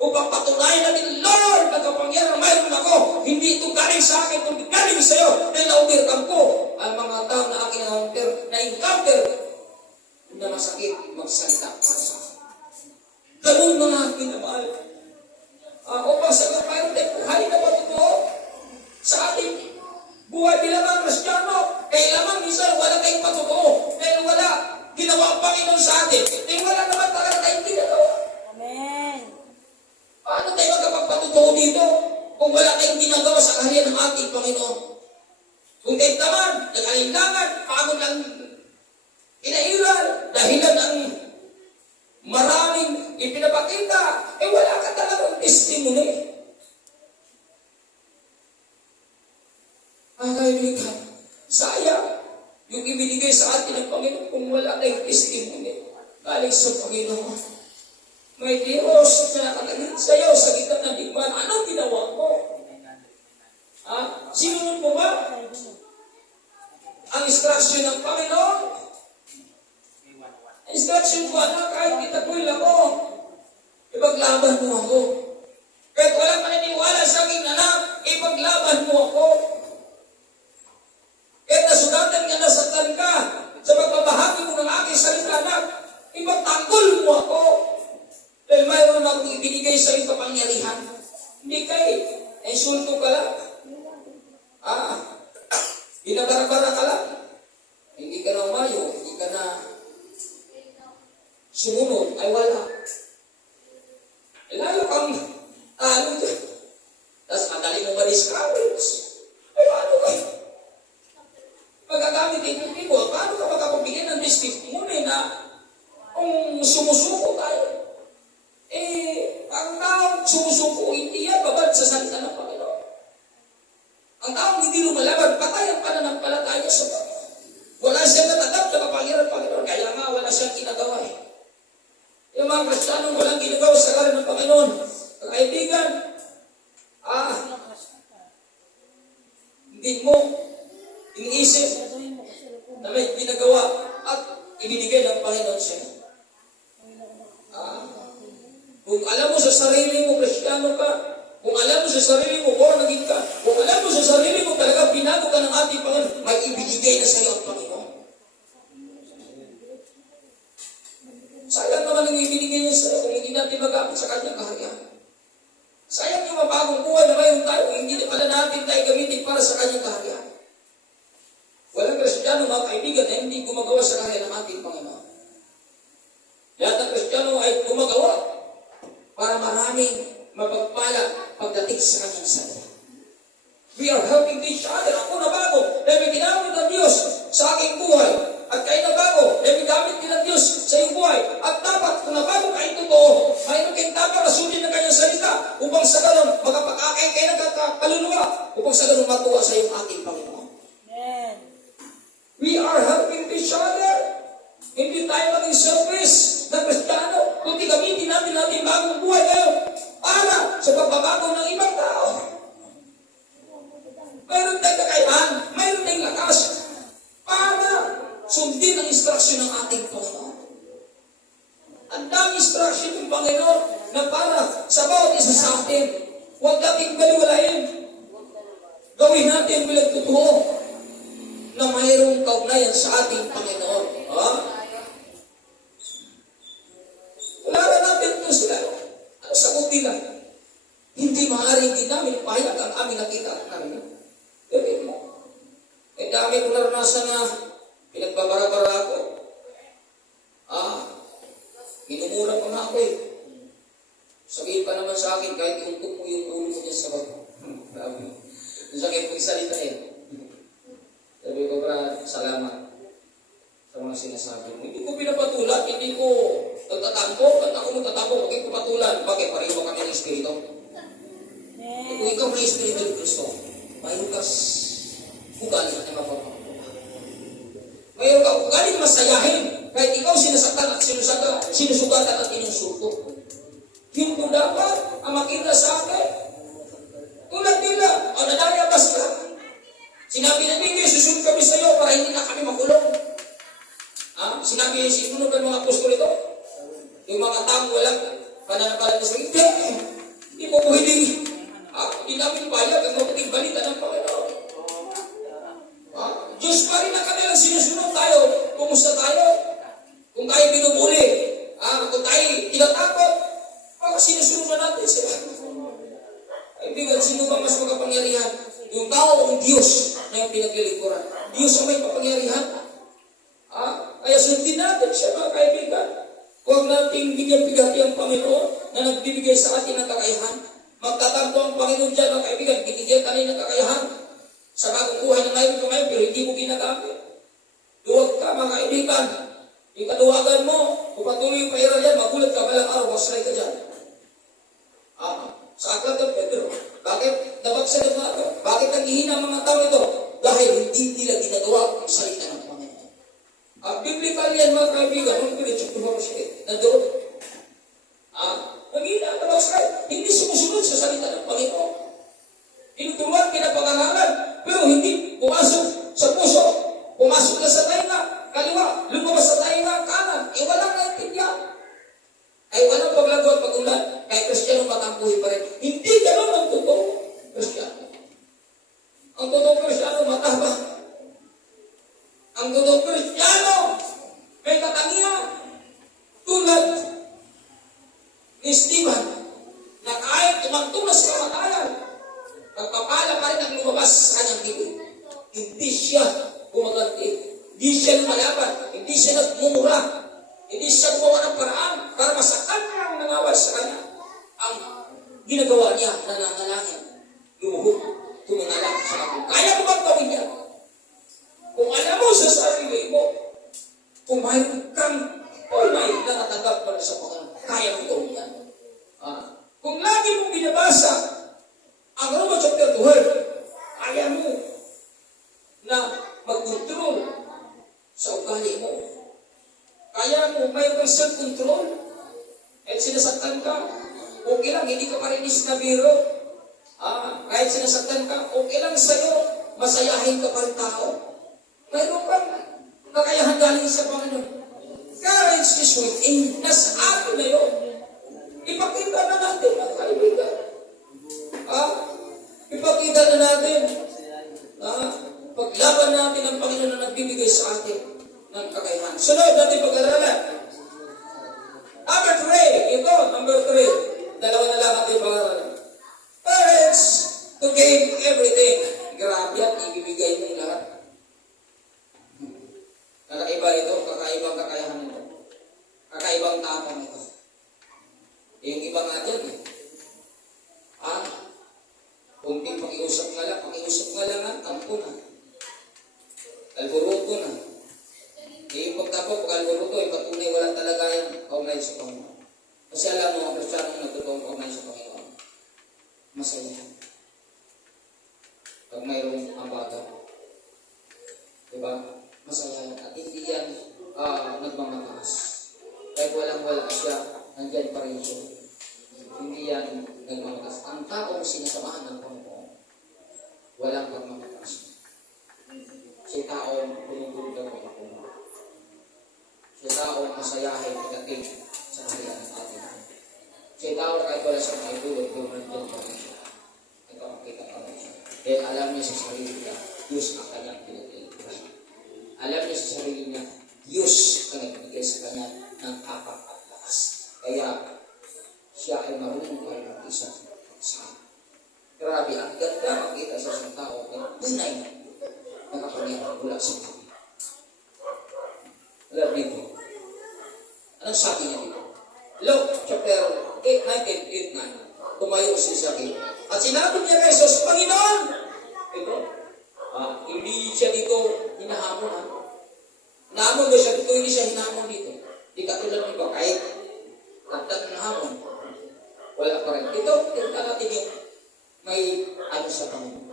upang patunayan natin, Lord, ang kapangyarihan mayroon ako. Hindi ito galing sa akin, kundi galing sa iyo. Dahil na-overcome ko ang mga tao na aking na-encounter na masakit magsalita para sa akin. Ganun mga kinamahal. Upang sa mayroon tayo buhay na patutuo sa ating buhay bilang mga Kristiyano. Kailangan minsan wala tayong patutuo. Dahil wala ginawa ang Panginoon sa atin. Dahil wala naman talaga tayong ginagawa. Amen. Paano tayo magkapagpatutuo dito kung wala tayong ginagawa sa kaharian ng ating Panginoon? Kung kahit naman, nag-alinlangan, pagod lang inairal, dahilan ang maraming ipinapakita, wala ka talagang testimony. Kaibigan, sayang yung ibinigay sa atin ng Panginoon kung wala tayong testimony galing sa Panginoon. May Diyos na nakatagin sa iyo sa gitna ng digmaan. Anong ginawa mo? Sinunod mo ba ang instruction ng Panginoon? Instruction ko, kahit itakwil ako, ipaglaban mo ako. Kahit walang maniniwala sa aking anak, ipaglaban mo ako. Kahit nasugatan nga nasaktan ka sa pagbabahagi mo ng aking salita, anak, ipagtanggol mo ako. Dahil mayroon akong ibinigay sa iyong kapangyarihan. Hindi kayo, insulto ka lang. Binabara-bara ka lang. Hindi ka na umayo, hindi ka na sumunod, ay wala. Lalo kang talo dyan. Tapos madali mo ma-discourage. Ay paano kayo? Magagamit yung people, paano ka magkakabigyan ng testimony na kung sumusuko tayo? Ang taong sumusuko, hindi yan babad sa salita ng Panginoon. Ang taong hindi lumalaban, patay ang pananampalataya sa Panginoon. Wala siyang natatap na kapangyarihan ng Panginoon, kaya nga wala siyang ginagawa. Yung mga Kristiyanong walang ginagawa sa ngalan ng Panginoon, kaibigan, hindi mo iniisip na may ginagawa at ibinigay ng Panginoon siya. Kung alam mo sa sarili mo, Kristiyano ka, kung alam mo sa sarili mo, born again ka, kung alam mo sa sarili mo talaga binago ka ng ating Panginoon, may ibinigay na sa iyo ang Panginoon. Sayang naman ang ibinigay niya sa iyo kung hindi natin magamit sa kanyang kaharian. Sayang yung mabagong buhay na mayroon tayo kung hindi na pala natin tayo gamitin para sa kanyang kaharian. Walang Kristiyano, mga kaibigan, na hindi gumagawa sa kaharian ng ating Panginoon. Lahat ng Kristiyano ay gumagawa para maraming mapagpala pagdating sa kanyang salita. We are helping each other. Ako na bago dahil may ginamit ng Diyos sa aking buhay. At kayo na bago dahil may gamit din ng Diyos sa iyong buhay. At dapat kung na bago kayo totoo, mayroon kayong dapat na sundin ng kanyang salita upang sa ganun magkapag-akay kayo ng kaluluwa upang sa ganun matuwa sa iyong ating Panginoon. Amen. We are helping each other. Hindi tayo maging selfish na Kristiyano, kundi gamitin natin ating bagong buhay ngayon para sa pagbabago ng ibang tao. Mayroon tayong kakayahan, mayroon tayong lakas para sundin ang instruction ng ating Panginoon. Ang daming instruction ng Panginoon na para sa bawat isa sa atin. Huwag nating baliwalain. Gawin natin bilang totoo na mayroong kaugnayan sa ating Panginoon. Wala na natin ito sila. maaaring din namin ipahayag ang aming nakita at namin. Gawin mo. Eh dami kong naranasan na pinagbabara-bara ako. Minumura pa nga ako eh. Sabihin pa naman sa akin, kahit iungkot mo yung ulo mo niya sa bago. Grabe. Yung sakit kong salita eh. Sabi ko, Brad, salamat sa mga sinasabi mo. Hindi ko pinapatulan, hindi ko nagtatampo. Ba't ako nagtatampo? Bakit ko patulan? Bakit? Pareho kami ng Espiritu. Kung ikaw na Espiritu ng Kristo, mayroon ka ugali na mapapagawa. Mayroon ka ugali na masayahin. Kahit ikaw sinasaktan at sinusugatan at inusulko. Yun po dapat ang makita sa akin. Tulad nila, nadayabas ka. Sinabi na ninyo, susunod kami sa iyo para hindi na kami makulong. Sinabi niya, sinunod ng mga apostol ito. Yung mga taong walang pananampalataya sa hindi. Hindi po pwedeng. Hindi namin payag ang mabuting balita ng Panginoon. Diyos pa rin ang kanilang sinusunod tayo. Kumusta tayo? Kung tayo binubuli, kung tayo tinatakot, baka sinusunod na natin sila. Kaibigan, sino ba mas makapangyarihan? Yung tao o Diyos na yung pinaglilingkuran. Diyos ang may kapangyarihan. Kaya sundin natin siya, mga kaibigan. Huwag nating bigyan bigati ang Panginoon na nagbibigay sa atin ng kakayahan. Magtatanto ang Panginoon dyan, mga kaibigan. Binigyan ka rin ng kakayahan sa bagong buhay na ngayon ka ngayon, pero hindi mo ginagamit. Duwag ka, mga kaibigan. Yung kaduwagan mo, kung patuloy yung pahiran yan, magulat ka balang araw, masray ka dyan. Sa aklat ng Pedro, bakit dapat sa nagmato? Bakit nanghihina ang mga tao ito? Dahil hindi nila ginagawa ang salita ng Panginoon. Biblical yan, mga kaibigan, nung pinitsok tumaro siya, nandoon. Nanghihina ang tabasay, hindi sumusunod sa salita ng Panginoon. Tinuturuan, pinapangaralan, pero hindi pumasok sa puso, pumasok na sa tainga, kaliwa, lumabas sa tainga, kanan, walang naintindihan. Ay walang paglago at pagulan, kaya Kristiyano matampuhin pa rin. Hindi gano'n ang totoo Kristiyano. Ang totoo Kristiyano matapang. Ang totoo Kristiyano may katangian. Tulad ni Stephen na kahit tumangtong na sa kamatayan, pagpapala pa rin ang lumabas sa kanyang bibig. Hindi siya gumaganti. Hindi siya lumalaban. Hindi siya nagmumura. Hindi siya gumawa ng paraan para masaktan niya ang nangawas sa kanya. Ang ginagawa niya, nananalangin, lumuhod, tumingalak sa kanya. Kaya mo bang gawin yan? Kung alam mo sa sarili mo, kung mayroon kang may nakatanggap pa sa Panginoon, kaya mo gawin yan. Kung lagi mong binabasa ang Roma chapter 12, kaya mo na mag-control sa ugali mo. Kaya mo, mayroon kang self-control at sinasaktan ka, okay lang, hindi ka parinis na biro. Kahit sinasaktan ka, okay lang sa'yo, masayahin ka pa rin tao. Mayroon kang kakayahan galing sa Panginoon. Courage is within. Nasa atin na yun. Ipakita na natin, mga kaibigan. Ipakita na natin. Paglaban natin ang Panginoon na nagbibigay sa atin ng kakayahan. Sunod natin pag-aralan. Number 3. Dalawa na lang natin pag-aralan. Parents to gain everything. Grabe at ibibigay mo lahat. Kakaiba ito, kakaibang kakayahan ito. Kakaibang tapang ito. Yung iba nga dyan kunting pakiusap nga lang, tampo na. Alburuto na. Yung pagtapos, pag-alburuto, patunay walang talaga yan kaunay sa Panginoon. Kasi alam mo, ang Kristiyanong nagtotoong kaunay sa Panginoon, masaya. Pag mayroong ambaga, diba? Masaya yan. At hindi yan nagmamataas. Kahit walang-wala siya, nandyan pa rin siya. Hindi yan nagmamataas. Ang taong sinasamahan ng Panginoon, walang pagmamataas. Si taong pinutulog ng Panginoon. Si taong masayahin pagdating sa halian ng ating. Si taong kahit wala siyang maitulog, pero nandiyan pa rin siya. Ito ang kita pa rin siya. Dahil alam niya sa sarili niya, Diyos ang kanyang pinag-iligtas. Alam niya sa sarili niya, Diyos ang nagbigay sa kanya ng apat at lakas. Kaya siya ay marunong pa rin ang isang sa Luke chapter 8, 19, 8, 9. Tumayo si Zacchaeus. At sinabi niya kay Jesus, Panginoon, ito, hindi siya dito hinahamon. Hinahamon mo siya dito, hindi siya hinahamon dito. Di katulad ng iba, kahit tatag na hamon, wala pa rin. Ito natin yung may ano sa Panginoon.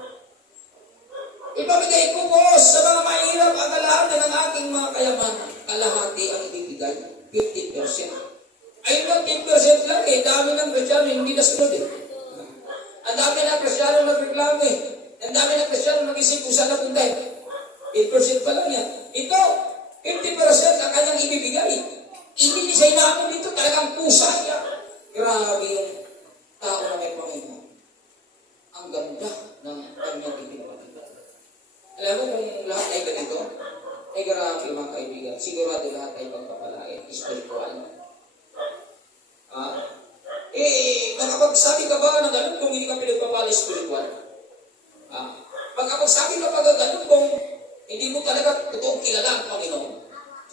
Ipamigay ko po sa mga mahirap ang kalahati ng aking mga kayamanan. Kalahati ang ibibigay, 50%. Ayun lang, 10% lang eh. Dami ng Kristyano, hindi nasunod eh. Ang dami ng Kristyano nagreklamo eh. Ang dami ng Kristyano mag-isip kung saan napunta eh. 8% pa lang yan. Ito, 50% ang kanyang ibibigay. Hindi siya inaamon dito, talagang pusa niya. Grabe yung tao na may Panginoon. Ang ganda ng kanyang ipinapakita. Alam mo kung lahat ay ganito, ay grabe mga kaibigan. Sigurado lahat ay pagpapalain, spiritual. Makapagsabi ka ba ng ganun kung hindi ka pinagpapala spiritual? Makapagsabi ka ba ng ganun kung hindi mo talaga totoong kilala ang Panginoon?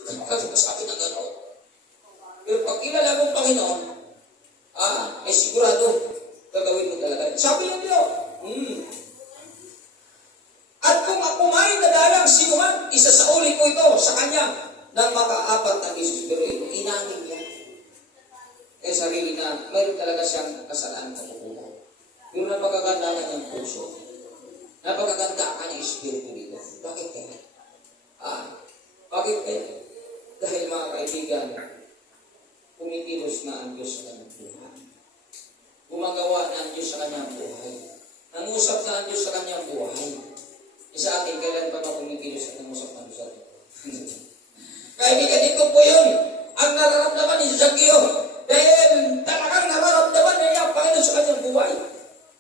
Makapagsabi ng ganun. Pero pag kilala mo ang Panginoon, sigurado, gagawin mo talaga. Sabi ng Diyos, at kung ako may nadalang sinuman, isasauli ko ito sa kanya ng makaapat na Jesus. Pero inangin niya. Kaya sarili na, mayroon talaga siyang kasalanan sa puso. Pero napakaganda ka niyang puso. Napakaganda ka niyang espiritu dito. Bakit kaya? Bakit kaya? Dahil mga kaibigan, kumikilos na ang Diyos sa kanyang buhay. Gumagawa na ang Diyos sa kanyang buhay. Nangusap na ang Diyos sa kanyang buhay. Sa atin, kailan pa ba kumikilos at nangusap na Diyos sa atin? Kaibigan, dito po yun. Ang nararamdaman ni Zacchaeus. Dahil talagang nararamdaman niya ang Panginoon sa kanyang buhay.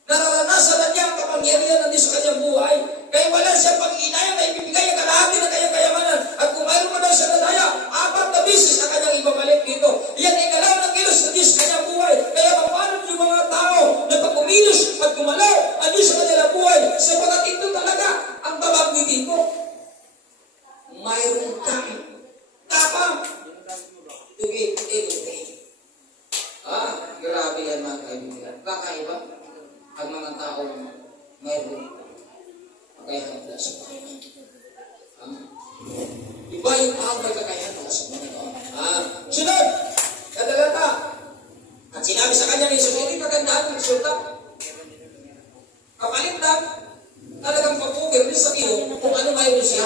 Nararanasan na niya ang kapangyarihan ng Diyos sa kanyang buhay. Kaya wala siya pag-inaya na ibibigay ang kalahati ng kanyang kayamanan. At kung mayroon mo na siya na daya, 4 na bisis na kanyang ibabalik dito. Yan ay galaw ng kilos ng Diyos sa kanyang buhay. Kaya paano yung mga tao na pag kumilos at gumalaw ang Diyos sa kanyang buhay, sapagat ito talaga ang babagwitin ko. Mayroon kang tapang to give everything. Grabe yan mga kaibigan. Kakaiba ang mga taong mayroon kakayahan pala sa Panginoon. Iba yung taong may kakayahan pala sa Panginoon. Sunod! Kadalata. At sinabi sa kanya ni Jesus, hindi kagandahan ng resulta. Kapalit lang, talagang pagpugir din sa iyo kung ano mayroon siya.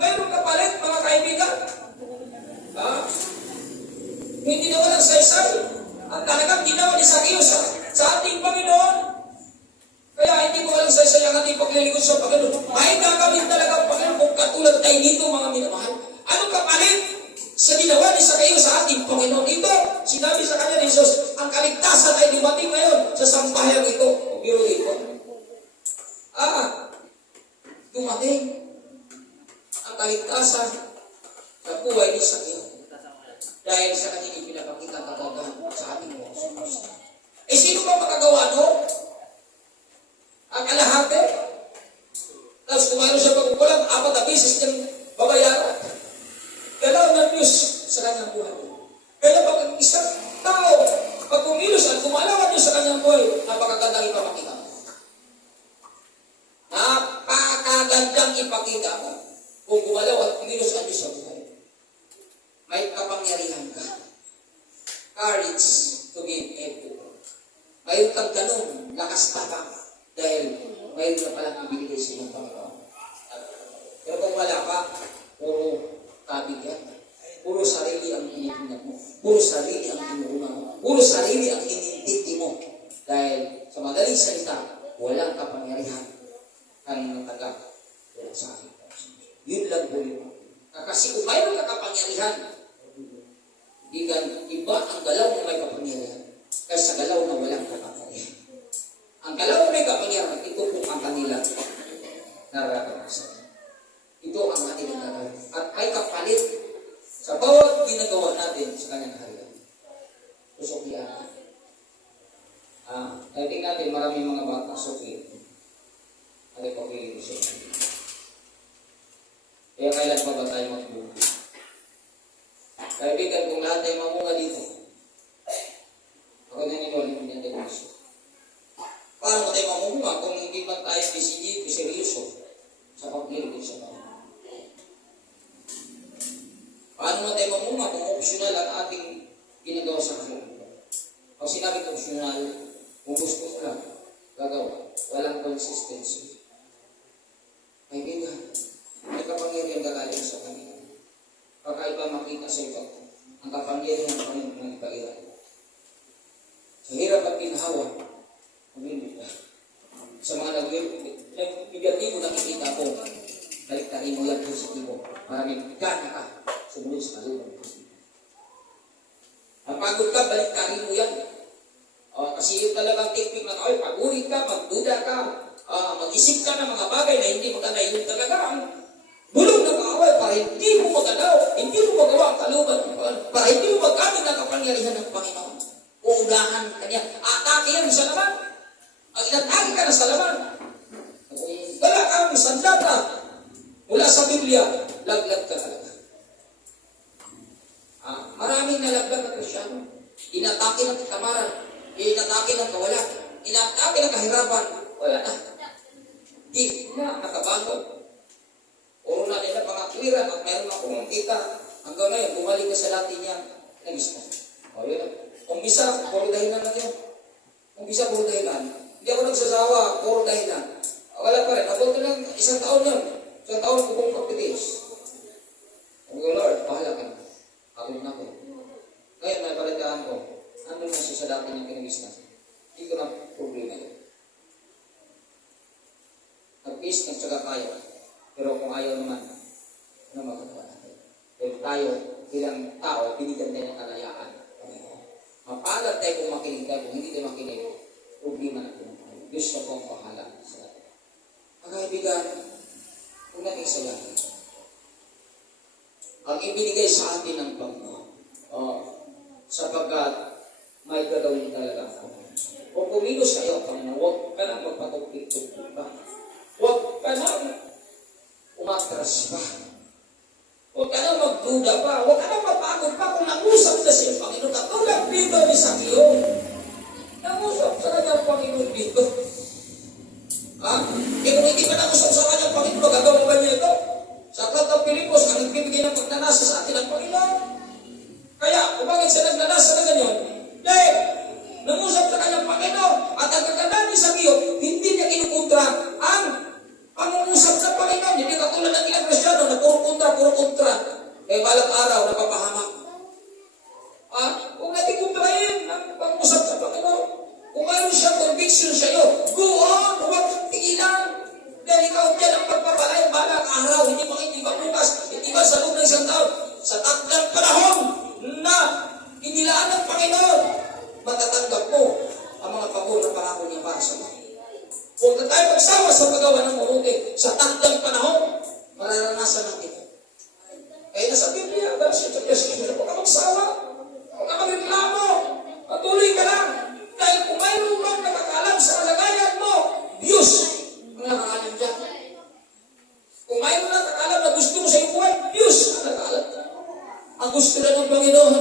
Mayroon kapalit mga kaibigan. Hindi na walang saysay. Ang talagang ginawa ni Zacchaeus sa ating Panginoon. Kaya hindi ko walang saysay ang ating paglilingkod sa Panginoon. May gagawin talaga ang Panginoon kung katulad tayo dito mga minamahal. Anong kapalit sa ginawa ni Zacchaeus sa ating Panginoon? Ito, sinabi sa kanya ni Jesus, ang kaligtasan ay dumating ngayon sa sampahang ito. O biro ito. Dumating ang kaligtasan sa buhay ni Zacchaeus. Dahil sa kanyang ipinapakita kagagahan sa ating mga Diyos. Sino ba makagawa no? Ang kalahati? Tapos kung mayroon siya pagkukulang, 4 na bisis niyang babayaran. Galaw ng Diyos sa kanyang buhay. Kaya pag ang isang tao, pag kumilos at kumalaw ang Diyos sa kanyang buhay, napakagandang ipapakita mo. Napakagandang ipakita mo kung kumalaw at kumilos ang Diyos sa buhay. May kapangyarihan ka. Courage to give everything. Mayroon kang ganun, lakas tapang. Dahil mayroon na palang ibigay sa iyong Panginoon. Pero kung wala ka, puro kabigyan. Puro sarili ang initinag mo. Puro sarili ang inuuna mo. Puro sarili ang inintindi mo. Dahil sa madaling salita, walang kapangyarihan ang natagak. Wala sa akin. Yun lang po yun. Kasi kung mayroon ka kapangyarihan, iba ang galaw na may kapangyarihan kaysa galaw na walang kapangyarihan. Ang galaw na may kapangyarihan, ito po ang kanila nararanasan. Ito ang ating gagawin. At may kapalit sa bawat ginagawa natin sa kanyang harian. Susuklian. Tingnan natin maraming mga bata sukli. Ano pa kayo sukli? Kaya kailan pa ba tayo magbuhay? Kaibigan, kung lahat ay mamunga dito, seryoso. Paano tayo mamumunga kung hindi pa tayo seryoso sa paglilingkod sa Panginoon? Paano tayo mamunga kung optional ang ating ginagawa sa kalooban? Pag sinabi ko optional, kung gusto ko lang, gagawa. Walang consistency. Kaibigan, may kapangyarihan gagaling sa Panginoon. Pagkaiba makita sa iba, ang kapangyarihan ng Panginoon ng iba-ira. Sa hirap at ginhawa, pumili ka. Sa mga nagbibiatibo nakikita ko, baliktarin mo yan positibo. Maraming gana ka, sumunod sa kalooban. Napagod ka, baliktarin mo yan. Kasi yun talagang technique na ay pag-uri ka, magduda ka, mag-isip ka ng mga bagay na hindi maganda. Yun talaga ang bulong ng kaaway para hindi mo magalaw, hindi mo magawa ang kalooban ng Panginoon, para hindi mo magkamit ng kapangyarihan ng Panginoon. Uunahan ka niya. Atake yan sa laman. Ang inatake ka na sa laman. Kung wala kang sandata mula sa Biblia, laglag ka talaga. Maraming nalaglag na Krisyano. Inatake ng katamaran. Inatake ng kawalan. Inatake ng kahirapan. Wala na. Di na nakabago. Puro na nila mga kliran at mayroon akong makita. Hanggang ngayon, bumalik ka sa dati niya. Nagis na. O yun. Umpisa, puro dahilan lang yun. Umpisa, puro dahilan. Hindi ako nagsasawa, puro dahilan. Wala pa rin. Abot ko ng isang taon yun. Isang taon ko kung pagtitis. Sabi ko, Lord, bahala ka na. Ako na ako. Ngayon, may palitaan ko. Ano na siya sa dati niyang kinagis na. Hindi ko na problema yun. Nag-peace, nagtsaga tayo. Pero kung ayaw naman, ano magagawa natin? Pero tayo, bilang tao, binigyan tayo ng kalayaan. Mapalad tayo kung makinig tayo. Kung hindi tayo makinig, problema na po. Diyos na po ang pahala sa atin. Mga kaibigan, kung natin sayangin, ang ibinigay sa atin ng Panginoon, sapagkat may gagawin talaga ako. O kumilos kayo, Panginoon, huwag ka nang magpatupik-tupik pa. Huwag ka nang umatras pa. Huwag ka nang magduda pa. Huwag ka nang mapagod pa kung nangusap na siya, Panginoon. Katulad dito ni Sakyo. Nangusap sa kanyang Panginoon dito. Kung hindi ka nangusap sa kanyang Panginoon, magagawa ba niya ito? Sa aklat ng Pilipos, ang nagbibigay ng pagnanasa sa atin ang Panginoon. Kaya, kung bakit siya nagnanasa na ganyan? Dahil, nangusap sa kanyang Panginoon. At ang kagandaan ni Sakyo, hindi niya kinukontra ang pangungusap sa Panginoon. Hindi katulad ng ilang Kristyano na puro kontra. Kaya balang araw, napapahamak. Kung natin kontrahin ang pangungusap sa Panginoon, kung mayroon siyang conviction sa iyo, go on, huwag kang tigilan. Dahil ikaw dyan ang pagpapalay balang araw, hindi ba bukas, hindi ba sa loob ng isang taon, sa takdang panahon na inilaan ng Panginoon, matatanggap mo ang mga pagod na pangako niya para sa mga. Huwag na tayo magsawa sa paggawa ng mabuti. Sa takdang panahon, mararanasan natin. Kaya nasa Biblia, verse 8, huwag ka magsawa, huwag ka magreklamo, patuloy ka lang. Dahil kung mayroon bang nakakalam sa kalagayan mo, Diyos ang nakakalam dyan. Kung mayroon nakakalam na gusto mo sa iyong buhay, Diyos ang nakakalam dyan. Ang gusto na ng Panginoon,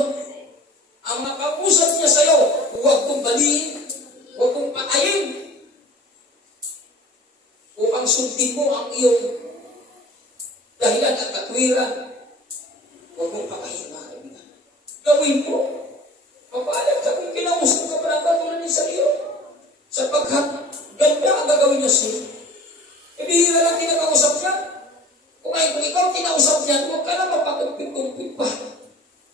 ang makausap niya sa iyo, huwag kong baliin, huwag kong patayin. Upang sundin mo ang iyong dahilan at katwiran, huwag mong patayin mga kaibigan. Gawin mo. Mapaalam ka kung kinausap ka pa ng katulad ni Sakyo. Sapagkat ganda ang gagawin niya siya. Ibihira lang kinakausap niya. Kung ikaw kinausap niya, huwag ka na mapatumpik-tumpik pa.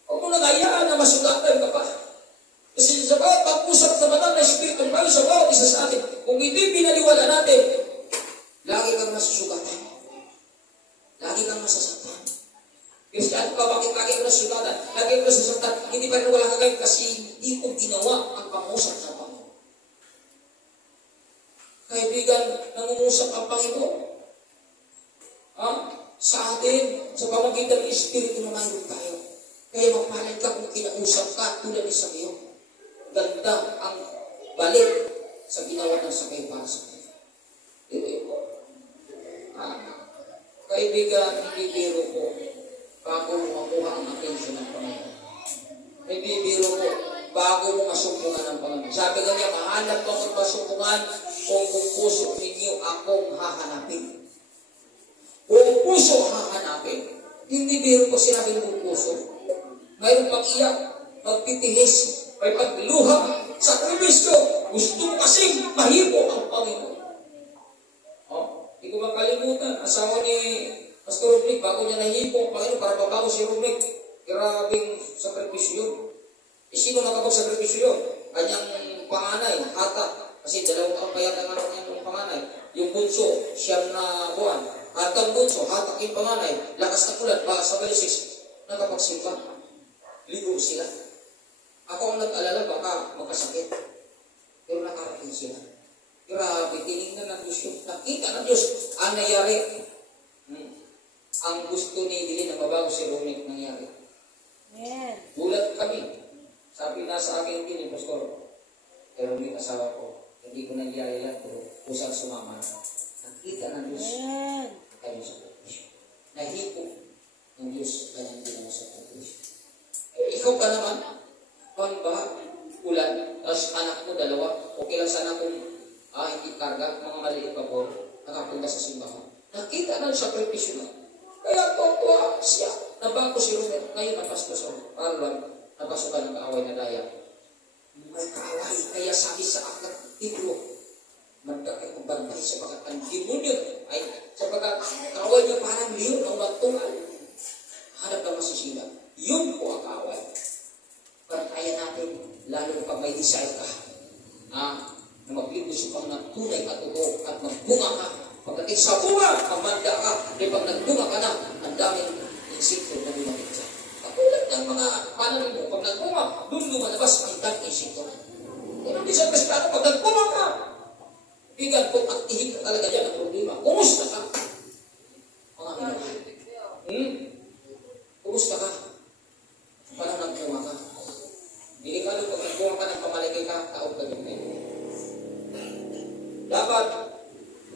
Huwag mo nangayaan na masugatan ka pa. Kasi sa bawat pag-usap na banal na Espiritu ng Panginoon sa bawat isa sa atin, kung hindi pinaliwala natin, lagi kang masusugatan. Lagi kang masasaktan. Kristiyan ka, bakit lagi kang masusugatan? Lagi kang masasaktan. Hindi pa rin wala kagawin kasi hindi ko ginawa ang pangusap sa Panginoon. Kaibigan, nangungusap ang Panginoon. Sa atin, sa pamagitan ng Espiritu na mayroon tayo. Kaya magpalag ka kung kinausap ka tulad ni Sakyo. Ganda ang balik sa ginawa ng Sakyo para sa atin. Ito po. Kaibigan, hindi biro po bago makuha ang atensyon ng Panginoon. Hindi biro po bago mo masumpungan ng Panginoon. Sabi nga niya, mahanap mo akong masumpungan kung buong puso ninyo akong hahanapin. Buong puso hahanapin. Hindi biro ko sinabing buong puso. Mayroong pag-iyak, pagtitihis, may pagluha, sakripisyo. Gusto mo kasing mahipo ang Panginoon. Oh, hindi ko makalimutan. Asawa ni Pastor Rubik, bago niya nahipo ang Panginoon para mabago si Rubik. Grabing sakripisyo yun. Sino nakapag-sakripisyo yun? Kanyang panganay, hata. Kasi 2 taon pa yata ang anak niya ng panganay. Yung bunso, siyam na buwan. Hatang bunso, hatak yung panganay. Lakas na ulan, baka sa balisis. Nakapagsimba. Ligo sila. Ako ang nag-alala, baka magkasakit. Pero nakarating sila. Grabe, tinignan ng Diyos yun. Nakita ng Diyos ang nangyari. Ang gusto ni Dili na mabago si Romic nangyari. Amen. Gulat kami. Sabi na sa akin din, Pastor, pero may asawa ko, hindi ko nangyari lang, pero usang sumama. Nakita ng Diyos Amen. kami sa pagpusyo. Nahipo ng Diyos kanyang ginawa sa pagpusyo. Ikaw ka naman, pangbaha, ulan, tapos anak mo 2, okay lang sana kung hindi karga, mga maliit pa po, nakapunta sa simbahan. Nakita ng sakripisyo na. Kaya tuwa siya. Nabago si Ruben. Ngayon napasok sa Parlan. Napasok ka ng kaaway na daya. May kaaway. Kaya sabi sa aklat Pedro, magdakay kong bantay sapagat ang demonyo ay sapagat kaaway niya parang liyon ang magtungal. Hanap ka masisila. Yun po ang kaaway. Bantayan natin, lalo pag may desire ka. Na magbibusok kang ng tunay at totoo at magbunga ka. Pagdating sa bunga, pamanda ka. Dahil pag nagbunga ka na, ang daming insikto na lumapit ka. Katulad ng mga pananim mo, pag nagbunga, doon lumalabas ang daming insikto. Pero hindi sa kasipano, pag nagbunga ka, bigan kung aktihin ka talaga dyan ang problema. Kumusta ka? Mga minahal. Kumusta ka? Parang nagbunga ka. Delikado pag nagbunga ka ng pamaligay ka, taog ka din kayo. Dapat,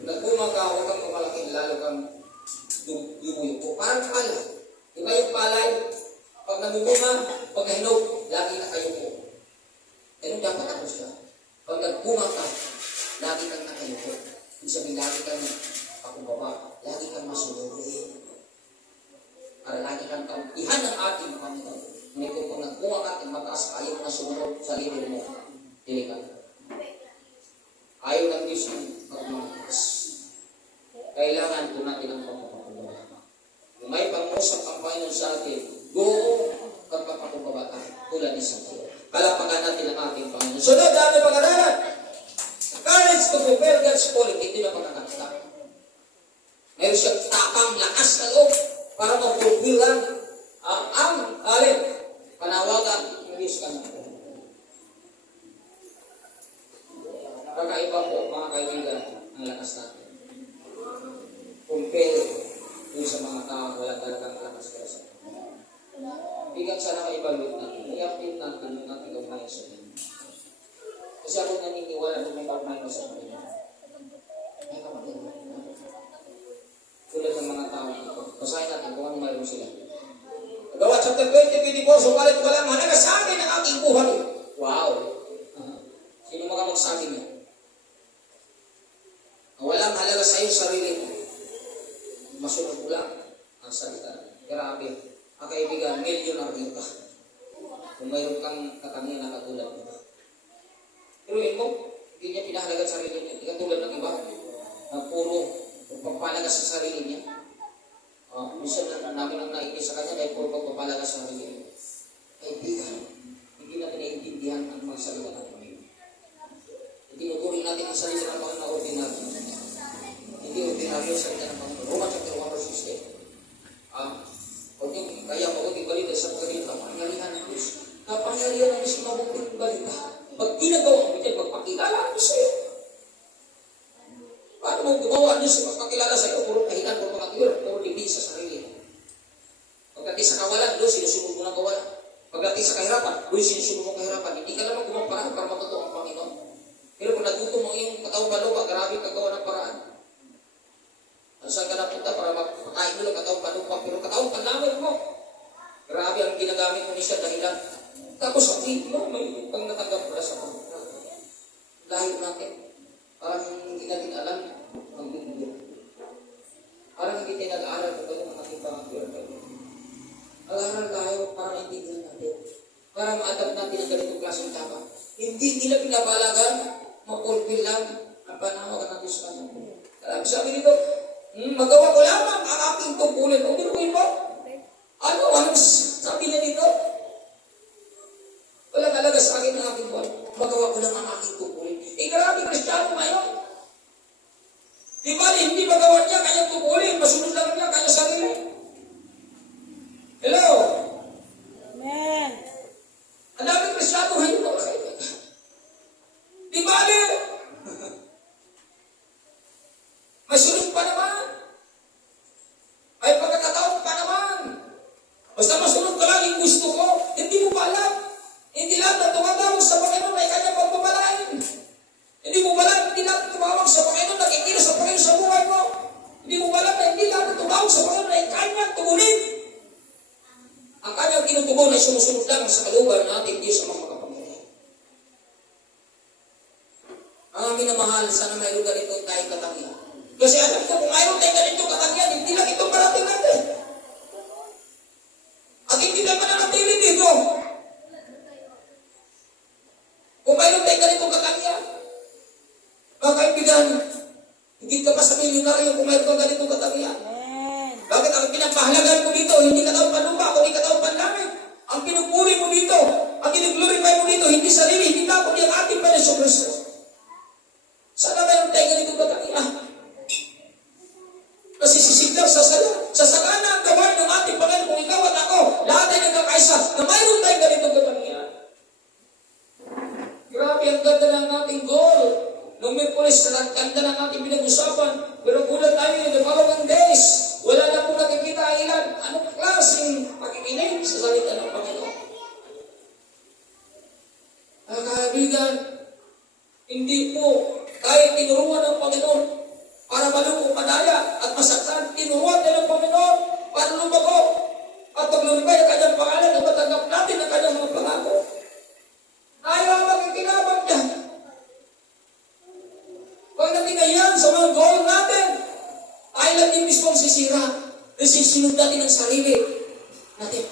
nagbunga ka, huwag kang pamalaking, lalo kang lumuyuko. Parang pala. Di ba yung palay? Pag namumunga, pag nahinog, lagi na kayo po. Ganun dapat ako siya. Pag nagbunga ka, lagi kang nakayuko. Ibig sabihin, lagi kang pakumbaba, lagi kang masunurin. Para lagi kang kauntihan ng ating Panginoon. Ngunit kung nagbunga ka, mataas ka, ayaw na sumunod sa lider mo. Dili ka. Ayaw ng Diyos ng pagmamakas. Kailangan po natin ang pagpapakumbaba. Kung may pangusap ang Panginoon sa atin, go pagpapakumbaba tayo. Tulad ni Santiago. Palapakan natin ang ating Panginoon. Sunod, dami pag-aralan. Courage to prepare God's calling. Hindi na pagkakasta. Mayroon siyang takang lakas na loob para mapulpilan ang alin. Panawagan ng Diyos kanya. Kakaiba po, mga kaibigan, ang lakas natin. Compare yung sa mga tao wala talagang lakas kaya sa atin. Bigat sana ka-evaluate natin. I-update natin yung natin gawin sa atin. Kasi ako naniniwala na may pagmain sa atin. Ay, kapatid. Tulad ng mga tao dito. Basahin natin kung ano mayroon sila. Gawa chapter 20, 24, subalit walang mahalaga sa akin ang aking buhay. Wow! Sino makamagsabi niya? Walang halaga sa iyo sarili mo. Masunod mo lang ang salita. Grabe. Ang kaibigan, milyonaryo ka. Kung mayroon kang katangian na katulad mo. Pero yun mo, hindi niya pinahalaga sa sarili niya. Hindi katulad ng iba. Na puro pagpapalaga sa sarili niya. Minsan na namin ang naikis sa kanya dahil puro pagpapalaga sa sarili niya. Kaibigan, hindi natin naiintindihan ang mga salita ng Panginoon. Tinuturing natin ang sarili ng mga ordinaryo. Hindi ordinaryo sa salita ng Panginoon. Roma chapter 1 verse 16. Kaya mabuting balita sa pagkakita, kapangyarihan ng Diyos. Kapangyarihan ng Diyos mabuting balita. Pag ginagawa mo ito, magpakilala ang Diyos sa'yo. Paano mo gumawa ang Diyos magpakilala sa'yo? Puro kahinan, puro makakilala, puro libid sa sarili. Pagdating sa kawalan, doon sinusunod mo ng kawalan. Pagdating sa kahirapan, doon sinusunod mo ng kahirapan. Hindi ka naman gumaparaan para matuto ang Panginoon. Pero kung natuto mo yung katawang palupa, grabe kagawa ng paraan. Saan ka napunta para makain mo lang katawang palupa, pero katawang panlamig mo. Grabe ang ginagamit mo ni siya dahilan. Tapos ang mo, may natin. Parang hindi natin alam ang mundo. Parang hindi tayo nag-aaral ito ng ating pangapir. Mag-aaral tayo para maintindihan natin. Para ma-adapt natin ang ganitong klaseng tama. Hindi nila pinabalagan, ma-fulfill lang ang panahon ng Diyos na. Sabi nito, magawa ko lamang ang aking tungkulin. O binuhin mo? Anong sabi niya dito? Walang alaga sa akin ang aking buwan. Magawa ko lang ang aking tungkulin. Grabe, Kristiyano ngayon. Di ba, hindi magawa niya kanyang tungkulin. Masunod lang niya kanyang sarili. Hello? Amen. Ang daming Kristiyano ngayon mga kaibigan. Di ba, may sunod pa naman. May pagkakataon pa naman. Basta masunod ka lang yung gusto ko, hindi mo ba alam? Hindi lang na tumatawag sa Panginoon ay kanyang pagpapalain. Hindi mo ba alam, hindi lang tumawag sa Panginoon, nakikilos sa Panginoon sa buhay mo. Hindi mo ba alam na hindi lang tumawag sa Panginoon ay kanyang tumunin. Ang kanyang tinutugon ay sumusunod lang sa kaluban natin, Diyos ang mga makapangyarihan. Ang aming namahal, sana mayroon ganito tayo katanggihan. Kasi alam ko, kung mayroon tayo ganito katanggihan, hindi lang itong parating natin. At hindi tayo mananatili dito. Kung mayroon tayo ganito katanggihan, mga kaibigan, hindi ka pa sa milyonaryo kung mayroon ka ganito katanggihan. Amen. Bakit ang pinapahalagan mo dito, hindi ka daw panlupa, kundi ka daw panlangit. Ang pinupuri mo dito, ang giniglorify mo dito, hindi sarili, hindi ka, kundi ang ating Panginoon Kristo. Sana mayroon tayo ganito katanggihan. Kasi sisiglang sa sagana ang gawain ng ating Panginoon, kung ikaw at ako, lahat ay nagkakaisa, na mayroon tayo ganito katanggihan. Grabe, ang ganda ng ating goal. Nung may pulis, ang ganda ng ating pinag-usapan. Pero gulat tayo in the following days. Wala na po nakikita ang ilan. Anong klaseng pakikinig sa salita ng Panginoon? Mga kaibigan, hindi po tayo tinuruan ng Panginoon para malukong madaya at masaktan. Tinuruan tayo ng Panginoon para lumago at paglulibay ang kanyang pangalan at matanggap natin ang kanyang mga pangako. Ayaw ang makikinabang niya. Pagdating ngayon sa mga goal natin, tayo lang din mismo sisira. Nasisunod natin ang sarili natin.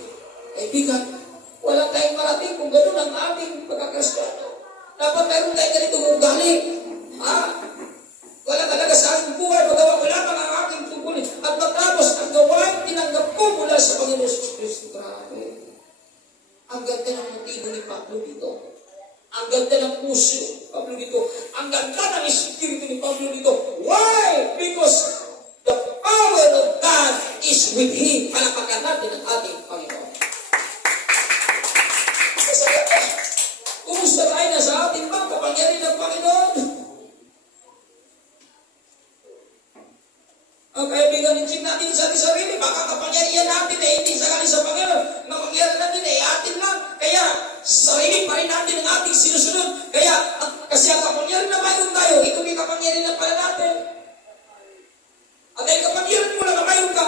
Kaibigan, wala tayong marating kung gano'n ang ating pagkakristyano. Dapat mayroon tayo ganitong ugali. Wala talaga sa aking buhay, magawa ko lamang ang aking tungkulin. At matapos ang gawain, tinanggap ko mula sa Panginoon Jesus Cristo. Grabe. Ang ganda ng motibo ni Pablo dito. Ang ganda ng puso Pablo dito. Ang ganda ng espiritu ni Pablo dito. Why? Because the power of God is with him. Palapakan natin ang ating Panginoon. Kasi kumusta tayo na sa ating ba? Kapangyarihan ng Panginoon. Ang kaibigan, i-check natin sa ating sarili. Baka kapangyarihan natin ay hindi sakali sa Panginoon. Kapangyarihan natin ay atin lang. Kaya sarili pa rin natin ang ating sinusunod. Kaya, kasi ang kapangyarihan na mayroon tayo, ito may kapangyarihan na pala natin. At dahil kapangyarihan mo lang na mayroon ka,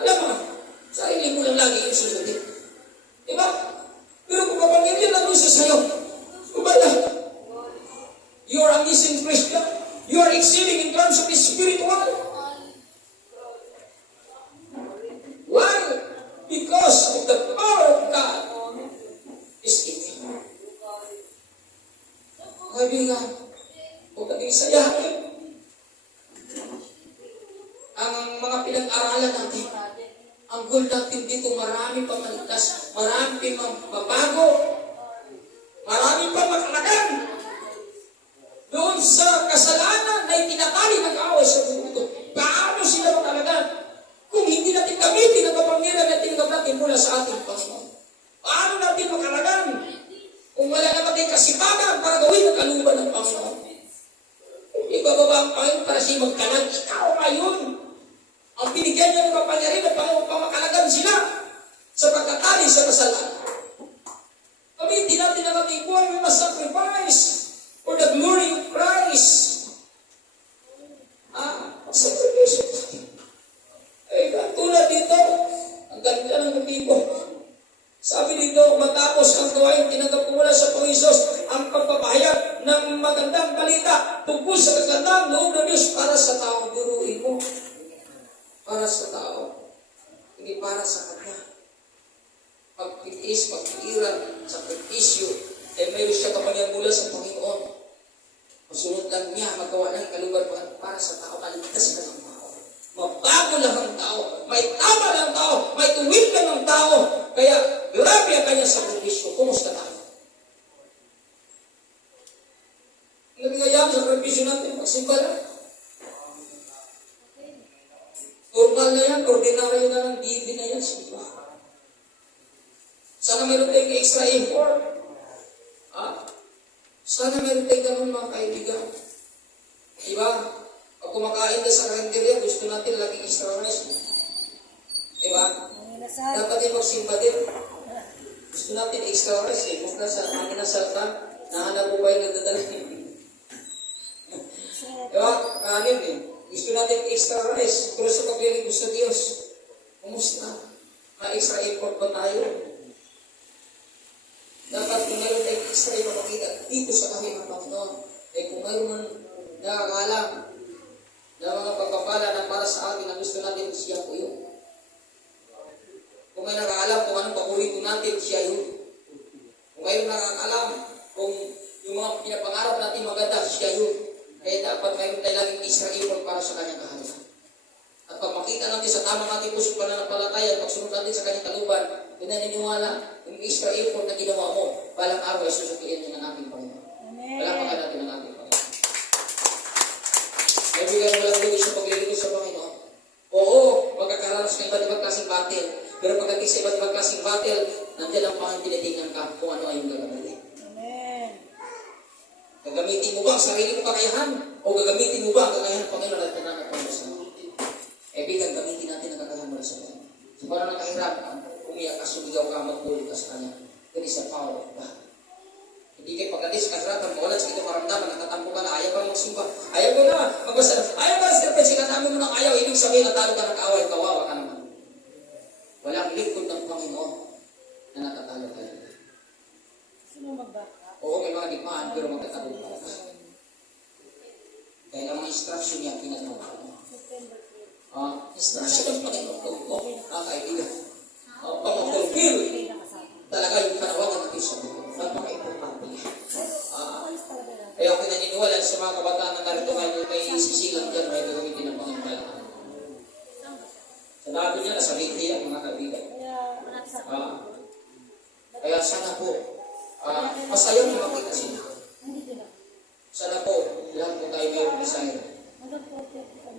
alam mo, sarili mo lang lagi yung susundin. Diba? Pero kung kapangyarihan lang yung sasayo, kumala, you are a missing Christian. You are excelling in terms of the spiritual. Why? Because of the power of God is in you. Kaibigan, kung nag-isayahin, ang mga pinag-aralan natin, ang goal natin dito, marami pang maligtas, marami pang mabago, marami pang makalagan. Doon sa kasalanan na itinatali ng away sa mundo, paano sila makalagan? Kung hindi natin gamitin ang kapangyarihan na tinanggap natin mula sa ating Panginoon. Paano natin makalagan? Kung wala naman tayong kasipagan para gawin ang kaluban ng Panginoon. Hindi bababa ang Panginoon para siya magkalag. Ikaw ngayon. Ang binigyan niya ng kapangyarihan at pamakalagan sila sa pagkatali sa kasalanan. Gamitin natin ang ating buhay, we must sacrifice for the glory of Christ. Sacrifice. Tulad dito, ang ganda ng motibo. Sabi dito, matapos ang gawain, tinanggap ko mula sa Panginoon ang pagpapahayag ng magandang balita tungkol sa kagandang loob ng Diyos para sa tao. Biruin mo. Para sa tao. Hindi para sa Kanya. Pagpitiis, pagpiliran, sakripisyo, mayroon siya kapangyang mula sa Panginoon. Masunod lang niya, magawa ng kalubar para sa tao, kaligtas ka ng tao. Mabago lang ang tao, may tama lang ang tao, may tuwid lang ang tao. Kaya, grabe ang kanyang sakripisyo. Kumusta tayo? Nagigayang sakripisyo natin, magsimba lang. Normal na yan, ordinaryo na lang, hindi na yan, simba. Sana meron tayong extra effort. Sana meron tayong ganun mga kaibigan. Diba? Pag kumakain na sa karinderya, gusto natin laging extra rice. Diba? Dapat din magsimba din. Gusto natin extra rice eh. Kung nasa akin na salta, nahanap po ba yung nagdadala? Diba? Kanin eh. Gusto natin extra rice. Pero sa paglilingkod sa Diyos, kumusta? Ma-extra effort ba tayo? Dapat kung mayroon tayong extra ipapakita dito sa kami ng Panginoon. Kung mayroon man nakakalam na mga pagpapala na para sa atin na gusto natin, siya po yun. Kung may nakakalam kung anong paborito natin, siya yun. Kung mayroon nakakalam kung yung mga pinapangarap natin maganda, siya yun. Kaya dapat mayroon tayo laging extra effort para sa kanyang kahalagan. At pag makita natin sa tamang ating puso pananampalataya, pagsunod natin sa kanyang kaluban, pinaniniwala, yung extra effort na ginawa mo, balang araw ay susukiin niya ng ating Panginoon. Palapakan natin ang ating Panginoon. May bigyan mo lang doon sa paglilingkod sa Panginoon. Oo, magkakaranas ng iba't ibang klaseng battle. Pero pagdating sa iba't ibang klaseng battle, nandiyan ang Panginoon tinitingnan ka kung ano ay yung gagamitin. Gagamitin mo ba ang sarili mong kakayahan? O gagamitin mo ba ang kakayahan ng Panginoon at nananapan mo sa mga? Bigang gamitin natin ang kakayahan mo sa Panginoon. So parang nakahirapan, umiyak ka, sumigaw ka, magpulit ka sa Kanya. That is the power of God. Hindi kayo pagkatis, kahirapan, mawalan sa ito maramdaman, natatampo ka na, ayaw ka magsimba. Ayaw ko na, magbasa. Ayaw ka, sir, kasi kadami mo ng ayaw, ibig sabihin, natalo ka ng kaaway, kawawa ka naman. Walang lingkod ng Panginoon na natatalo ka. Sino magbaka? Oo, may mga digmaan, pero magtatalo ka. Kaya ang mga instruction niya, pinatawag mo. Instruction ng Panginoon ko, kaibigan. Pag-fulfill talaga yung panawagan natin sa Panginoon. Napaka-importante niya. Kaya ako naniniwala sa mga kabataan na narito ngayon, may sisilang dyan, may gagamitin ng Panginoon. Sabi niya, nasa Biblia yan, mga kaibigan. Kaya sana po, masaya mo makita sila. Sana po, lahat po tayo mayroong desire.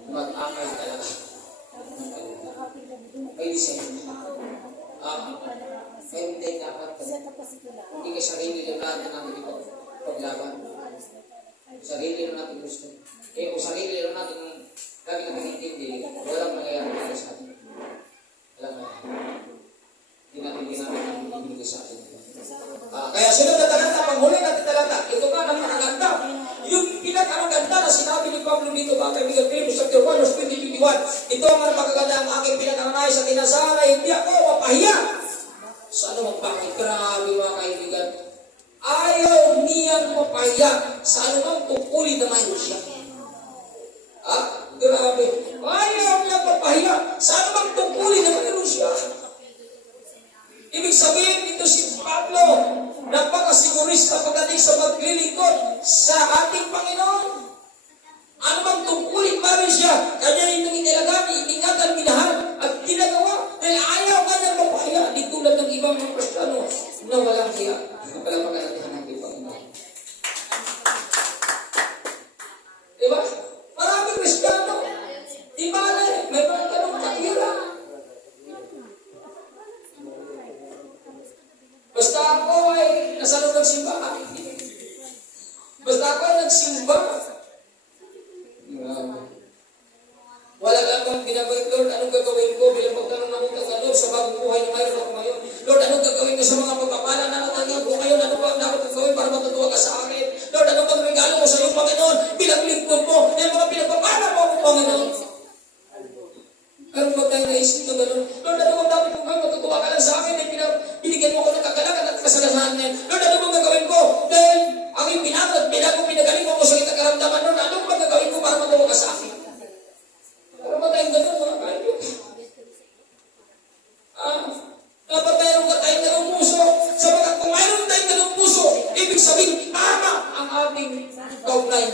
Mag-akay talaga. May desire. Mayroon tayo dapat. Hindi ka sarili lang natin ito paglaban. Sarili lang natin gusto. Kung sarili lang natin lagi na pinitindi, walang nangyayari para sa atin. Alam mo, hindi natin ang ibigay sa atin. Kaya sunod na talata, panghuli natin talata, ito ka ng makaganda. Yung pinakamaganda na sinabi ni Pablo dito, mga kaibigan, Philippians chapter 1, verse 20-21, ito ang makaganda ang aking pinakamanay sa tinasala, hindi ako mapahiya. Sa ano magpakit? Grabe mga kaibigan. Ayaw niyang mapahiya sa anumang tungkulin na mayroon siya. Grabe. Ayaw niyang mapahiya sa anumang tungkulin na mayroon siya. Ibig sabihin, ito si Pablo, napakasigurista pagdating sa maglilingkod sa ating Panginoon. Ano bang tungkulin mayroon siya? Kanya itong inilagami, iningatan, minahal, at ginagawa. Dahil ayaw ka niyang mapahiya. Di tulad ng ibang mga Kristiyano na walang hiya. Palapakan natin ang ating Panginoon. Diba? Maraming Kristiyano. Di ba na eh? May mga ganong kakira. Basta ako ay nasa loob ng simbahan. Basta ako ay nagsimba. Wala lang bang binabayad, Lord, anong gagawin ko bilang pagtanong na mong Lord, sa bagong buhay na mayroon ako ngayon? Lord, anong gagawin ko sa mga pagpapala na natanggap ko ngayon? Ano ba ang dapat gagawin para matutuwa ka sa akin? Lord, ano bang regalo mo sa iyong Panginoon bilang lingkod mo? Yung mga pinagpapala mo ako, Panginoon. Pero pag tayo naisip na gano'n, Lord, ano bang dapat kong gawin? Matutuwa ka lang sa akin dahil binigyan mo ako ng kagalakan at kasalanan niya. Lord, ano bang gagawin ko? Dahil aking pinagod,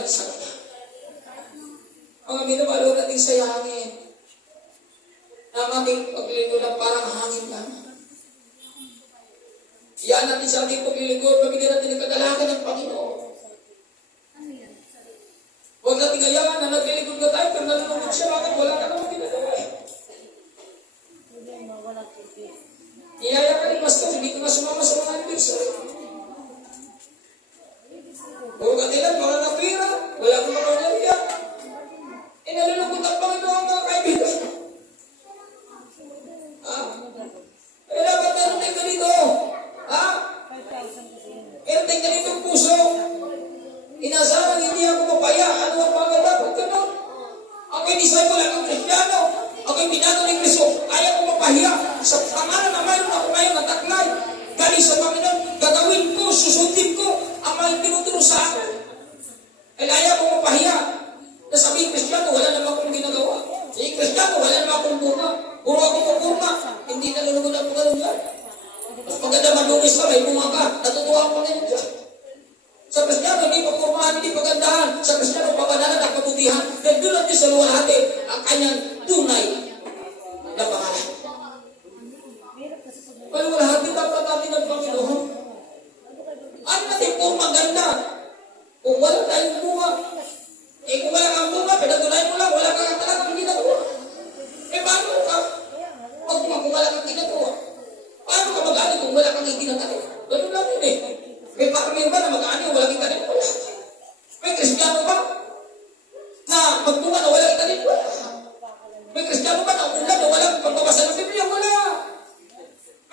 ng salita. Mga minamalo nating sayangin na ang ating paglilingkod na parang hangin lang. Iyan natin sa ating paglilingkod, mabigyan natin ng kagalakan ng Panginoon. Huwag natin hayaan na naglilingkod ka tayo, pero nalulungkot siya, bakit wala ka naman ginagawa eh. Iyaya ka rin, Pastor, hindi ko na sumama sa mga anniversary. Huwag ka nila, mga napira, wala kang makangalya. Eh, nalulungkot ang Panginoon mga kaibigan. Eh, dapat meron tayo ganito. Meron tayo ganitong puso. Inasahan hindi ako mapaya. Ano ang mga dapat gano'n? Ako'y disciple, akong Kristiyano. Ako'y binago ni Kristo. Ayaw ko mapahiya. Sa pangalan na mayroon ako ngayon na taklay. Galing sa Panginoon, gagawin ko, susundin ko ang mga tinuturo sa akin. Ay ayaw ko mapahiya. Nasabihin Kristiyano, wala naman akong ginagawa. Sige Kristiyano, wala naman akong bunga. Puro ako pagburma. Hindi nalulungod ang mga lugar. Mas maganda madungis ka, may bunga ka. Natutuwa ko ngayon dyan. Sa Kristiyano, hindi pagpurmahan, hindi pagandahan. Sa Kristiyano, paganalan at kabutihan. Dahil doon natin sa luwalhati ang kanyang tunay na pangalan. Paluwalhati dapat natin ang Panginoon. Ano natin po maganda? Kung wala tayong bunga, kung wala kang bunga, pinatunayan mo lang, wala kang talagang ginagawa. Paano ka? Kung wala kang ginagawa. Paano ka mag-ani kung wala kang ginagawa? Ganun lang yun eh. May pakmir ba na mag-ani o walang itanin? Wala. May Kristiyano ba na magbunga na walang itanin? Wala. May Kristiyano ba na umulan na walang pagbabasa ng Biblia? Wala.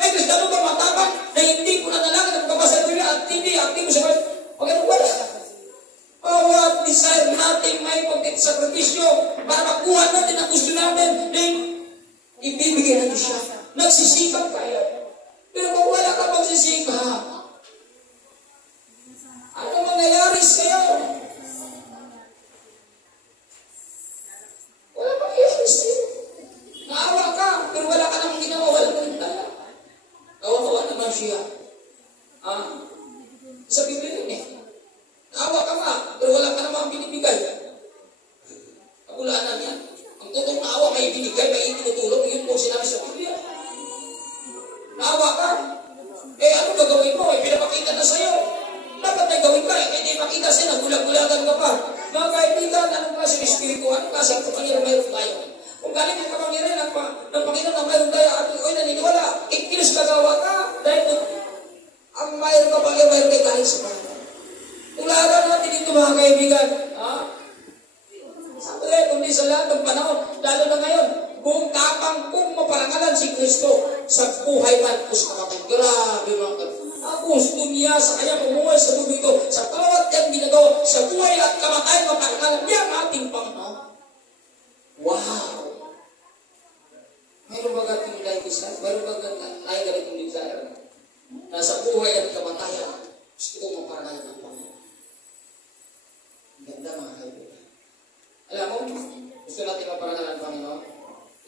May Kristiyano ba matapang na hindi po nanalangin ang pagbabasa ng Biblia at hindi aktibo sa Biblia? Wala. Bawat desire natin may pagkakasakripisyo para makuha natin ang gusto natin din ibibigay natin siya. Nagsisikap kaya. Pero kung wala ka magsisikap, ano mangyayari sa'yo? Wala mangyayari sa'yo. Naawa ka, pero wala ka namang ginawa, wala ka rin tala. Kawa-kawa naman siya. Sa Biblia yun eh. Naawa ka nga, pero wala ka namang binibigay. Kapulaan yan. Ang totoong naawa may binigay, may itinutulong, yun po sinabi sa Biblia. Naawa ka. Ano gagawin mo? Pinapakita na sa'yo. Dapat may gawin ka, hindi makita sa'yo, nagulag-gulagan ka pa. Mga kaibigan, anong klaseng espiritu, anong klaseng kapangyarihan mayroon tayo? Kung galing ang kapangyarihan ng Panginoon na mayroon tayo, at ako'y naniniwala, ikilos gagawa ka, dahil ang mayroon kapangyarihan mayroon tayo galing sa Panginoon. Tularan natin ito mga kaibigan. Sabi kundi sa lahat ng panahon, lalo na ngayon, buong tapang kung maparangalan si Kristo sa buhay man o sa kamatay. Grabe mga kaibigan. Ang gusto niya sa kanya pumuhay sa mundo ito, sa bawat yan ginagawa, sa buhay at kamatay, maparangalan niya ang ating Panginoon. Wow! Mayroon ba gating desire? Mayroon ba tayo ganitong desire? Na sa buhay at kamatayan, gusto ko maparangalan ng Panginoon. Ganda mga kaibigan. Alam mo, gusto natin maparangalan ng Panginoon,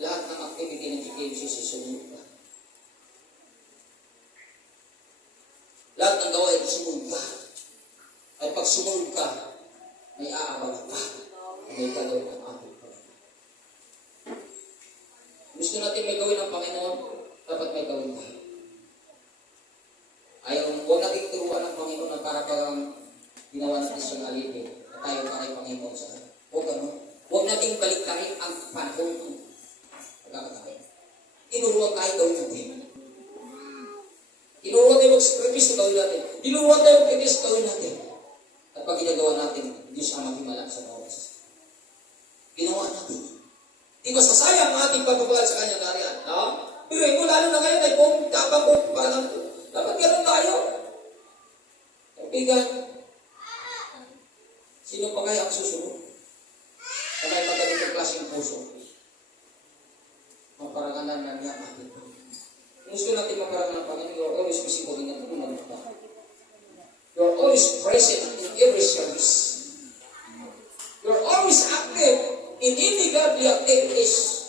lahat ng activity ng GKMC susunod ka. Lahat ng gawain, sumunod ka. At pag sumunod ka, may aabang ka. May gagawin ng ating Panginoon. Gusto natin may gawin ng Panginoon, dapat may gawin tayo. Huwag natin turuan ng Panginoon na para parang ginawa natin siyang alipin. Tayo pa kay Panginoon sa akin. Huwag natin baliktarin ang panahon. Pagkakataon. Tinuruan tayo gawin natin. Tinuruan tayo mag-sacrifice na gawin natin. Tinuruan tayo mag-sacrifice na gawin natin. At pag ginagawa natin, Diyos ang maghimala sa bawat isa. Ginawa natin. Di ba sasayang ang ating pagpapagal sa kanyang kariyan? Pero lalo na ngayon ay kung tapang kung parang dapat gano'n tayo. Kaibigan, sino pa kaya ang susunod? Na may magandang klaseng puso. Maparangalan na niya atin. Kung gusto natin maparangalan ng Panginoon, you are always visible in the room of God. You are always present in every service. You are always active in any godly activities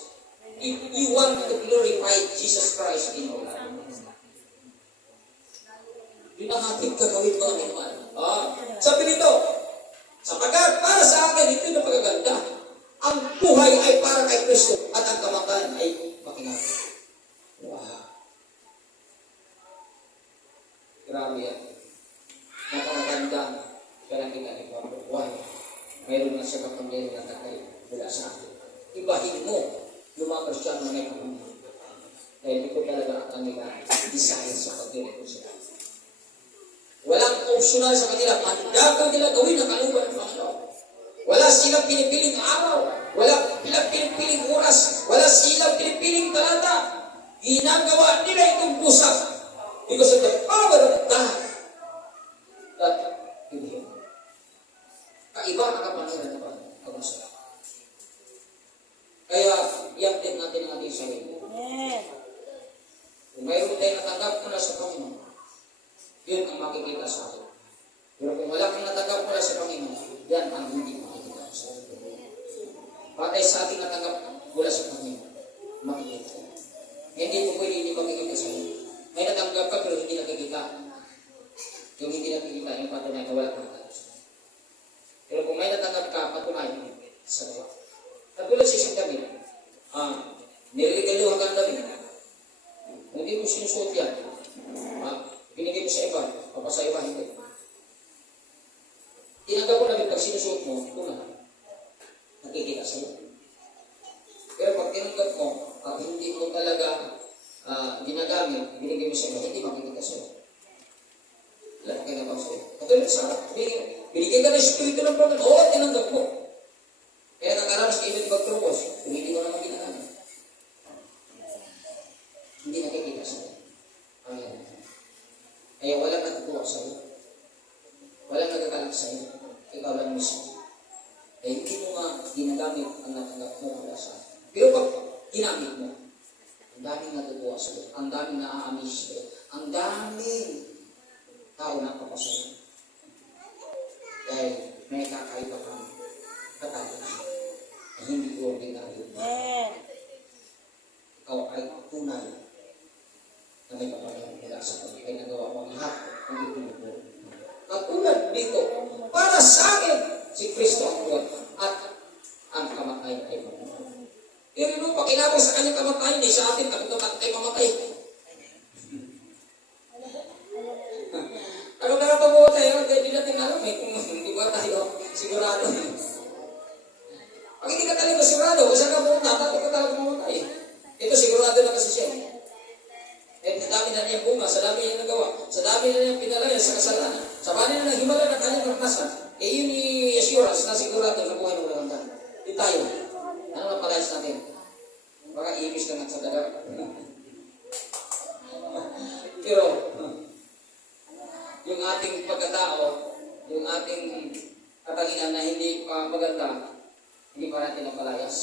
if you want to glorify Jesus Christ in your life. Yun ang ating gagawin mga kaibigan. Sabi nito, sapagkat Kaya kita ni Pablo, why? Mayroon na siya kapangyarihan na takay mula sa atin. Ibahin mo yung mga Kristyano na may kapangyarihan. Dahil ito talaga ang kanila desire sa pagdirekod sila. Walang optional sa kanila. Mandagan nila gawin ang kalooban ng Panginoon. Wala silang pinipiling araw. Wala silang pinipiling oras. Wala silang pinipiling talata. Ginagawa nila itong pusat. Because of the power of God that in Him. Kaiba ang kapangyarihan ng Panginoon. Kaya, iyak din natin ang ating sarili. Amen. Kung mayroon tayong natanggap mula sa Panginoon, yun ang makikita sa atin. Pero kung wala kang natanggap mula sa Panginoon, yan ang hindi makikita sa atin. Patay sa ating natanggap mula sa Panginoon, makikita. Hindi po pwede hindi makikita sa atin. May natanggap ka pero hindi nakikita. Yung hindi nakikita, yung patunay na wala kang natanggap sa Panginoon. Pero kung may natanggap ka, patunay sa gawa. Katulad sa isang damit, niligaluhan ka ang damit. Hindi mo sinusuot yan. Binigay mo sa iba, o sa iba, hindi. Tinanggap ko namin pag sinusuot mo, ito na. Nakikita sa'yo. Pero pag tinanggap mo, at hindi mo talaga ginagamit, binigay mo sa iba, hindi makikita sa'yo. Wala ka kinabang sa'yo. Katulad sa binigay ka ng Espiritu ng Panginoon, oo, tinanggap mo. Kaya nakaranas kayo ng pagtropos, kung hindi mo naman ginagamit. Hindi nakikita sa'yo. Amen. Kaya walang natutuwa sa'yo. Walang nagagalak sa'yo. Ikaw lang mismo. Kaya hindi mo nga ginagamit ang natanggap mo mula sa akin. Pero pag ginamit mo, ang daming natutuwa sa'yo. Ang daming naa-amaze sa'yo. Ang daming tao na papasaya. Dahil may kakaiba kang katagangan na hindi ordinaryo. Amen. Ikaw ay tunay na may kapangyarihan mula sa Panginoon. Kaya nagawa mo lahat ng itinuturo. Katulad dito, para sa akin, si Kristo ang buwan at ang kamatayan ay mamatay. Pero no, pakinabang sa kanyang kamatayan, eh, sa atin, takot tayo mamatay. Ano na napabuha tayo? Hindi natin alam eh, kung hindi ba tayo sigurado. Pag hindi ka talaga sigurado, kung saan ka pumunta, takot ka talaga mamatay. Ito sigurado na kasi siya. Eh, sa dami na niyang bunga, sa dami niya nagawa, sa dami na niyang pinalaya sa kasalanan, sa bani na naghimala na kanyang karanasan, eh yun ni assurance na sigurado na buhay ng walang hanggan. Di tayo. Ano ang palayas natin? Baka ibis na nga sa dagat. Pero, yung ating pagkatao, yung ating katangian na hindi pa maganda, hindi pa natin napalayas.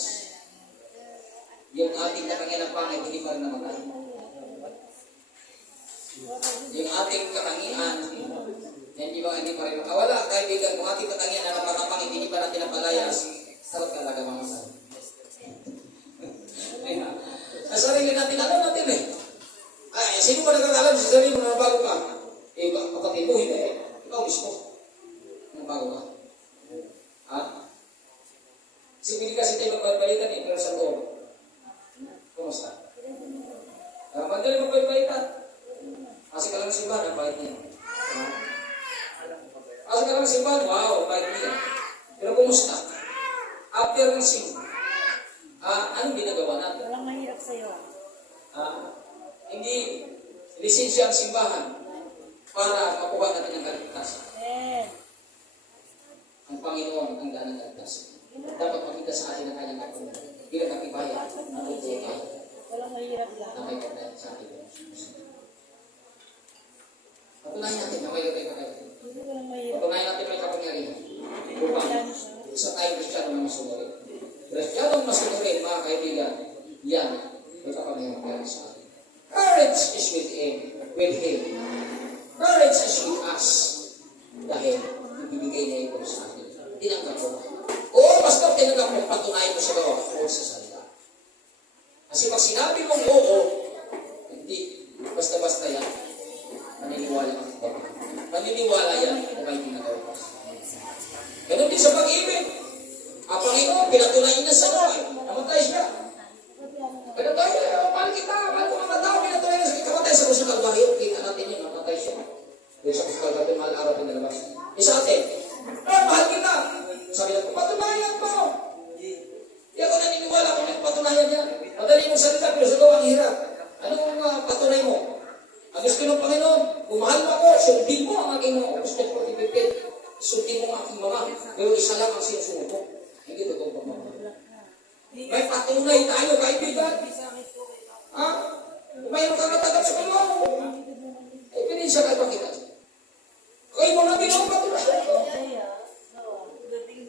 Yung ating katangian na pangit, hindi pa rin namatay. Yung ating katangian, hindi pa rin makawala. Kaibigan, kung ating katangian na napakapangit, hindi pa natin napalayas, sarap talaga mamasal. Sa sarili natin, alam natin eh. Ay, sino ba nagkakalam sa sarili mo na bago ka? Eh, kapatid mo, hindi. Ikaw mismo. Nabago ka. Ha? Kasi kasi tayo magbalitan eh, pero sa loob. Kumusta? Madali magbalitan. Kasi ka lang simbahan, ang bait niya. Kasi ka lang simbahan, wow, bait niya. Pero kumusta? After ng simbahan, anong ginagawa natin? Walang mahirap sa'yo. Hindi lisensya ang simbahan para makuha natin ang kaligtasan. Amen. Ang Panginoon ang daan ng kaligtasan. Dapat makita sa atin ang kanyang kapunod. Bilang nakibaya, natutuwa tayo Walang mahirap lang. na may kapatid sa atin. Patunayan natin na may kapatid kayo. Hindi walang mahirap. Patunayan natin may kapangyarihan. Upang isa tayong Kristiyano na masunurin. Kristiyano na masunurin, mga kaibigan, yan may kapangyarihan sa atin. Courage is with Him. Courage is with us. Dahil ibibigay niya ito sa atin. Tinanggap ko. Oo, basta tinanggap mo, patunayan mo sa gawa o sa salita. Kasi pag sinabi mong oo, hindi basta-basta yan. Maniniwala ka ito. Maniniwala yan kung may ginagawa ka. Ganun din sa pag-ibig. Ang Panginoon, pinatunayan niya sa gawa. Namatay siya. Pero tayo, mahal kita, mahal ko mga tao, pinatuloy na sa kamatay sa Kalbaryo, kita natin yun, namatay siya. Doon sa Kalbaryo, mahal araw pinalabas. Isa atin, susundin mo ang aking mga, pero isa lang ang sinusunod mo. Hindi totoo pagmamahal. May patunay tayo, kaibigan. Ha? Kung mayroon kang natagap sa kanya, ay pinisya kayo pakita. Kayo mo na binong patunayan mo.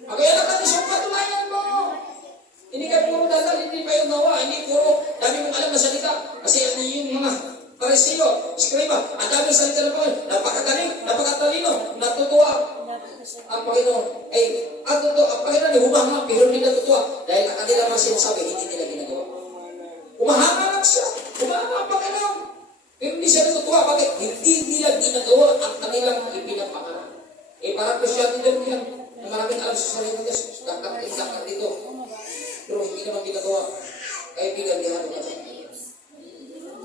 Kaya na ka isang patunayan mo. Hindi ka puro dadal, hindi pa yung nawa, hindi puro dami mong alam na salita. Kasi yung mga Pariseo, Skriba, ang daming salita ng Panginoon, napakagaling, napakatalino, natutuwa ang Panginoon. Ang Panginoon ay humanga, pero hindi natutuwa. Dahil ang kanila mga sinasabi, hindi nila ginagawa. Humahanga lang siya, humanga ang Panginoon. Pero hindi siya natutuwa, bakit? Hindi nila ginagawa ang kanilang ipinapangarap. Parang Kristiyan din yan, na maraming alam sa sarili ng Diyos, kakak dito. Pero hindi naman ginagawa. Kaibigan, di halo ka sa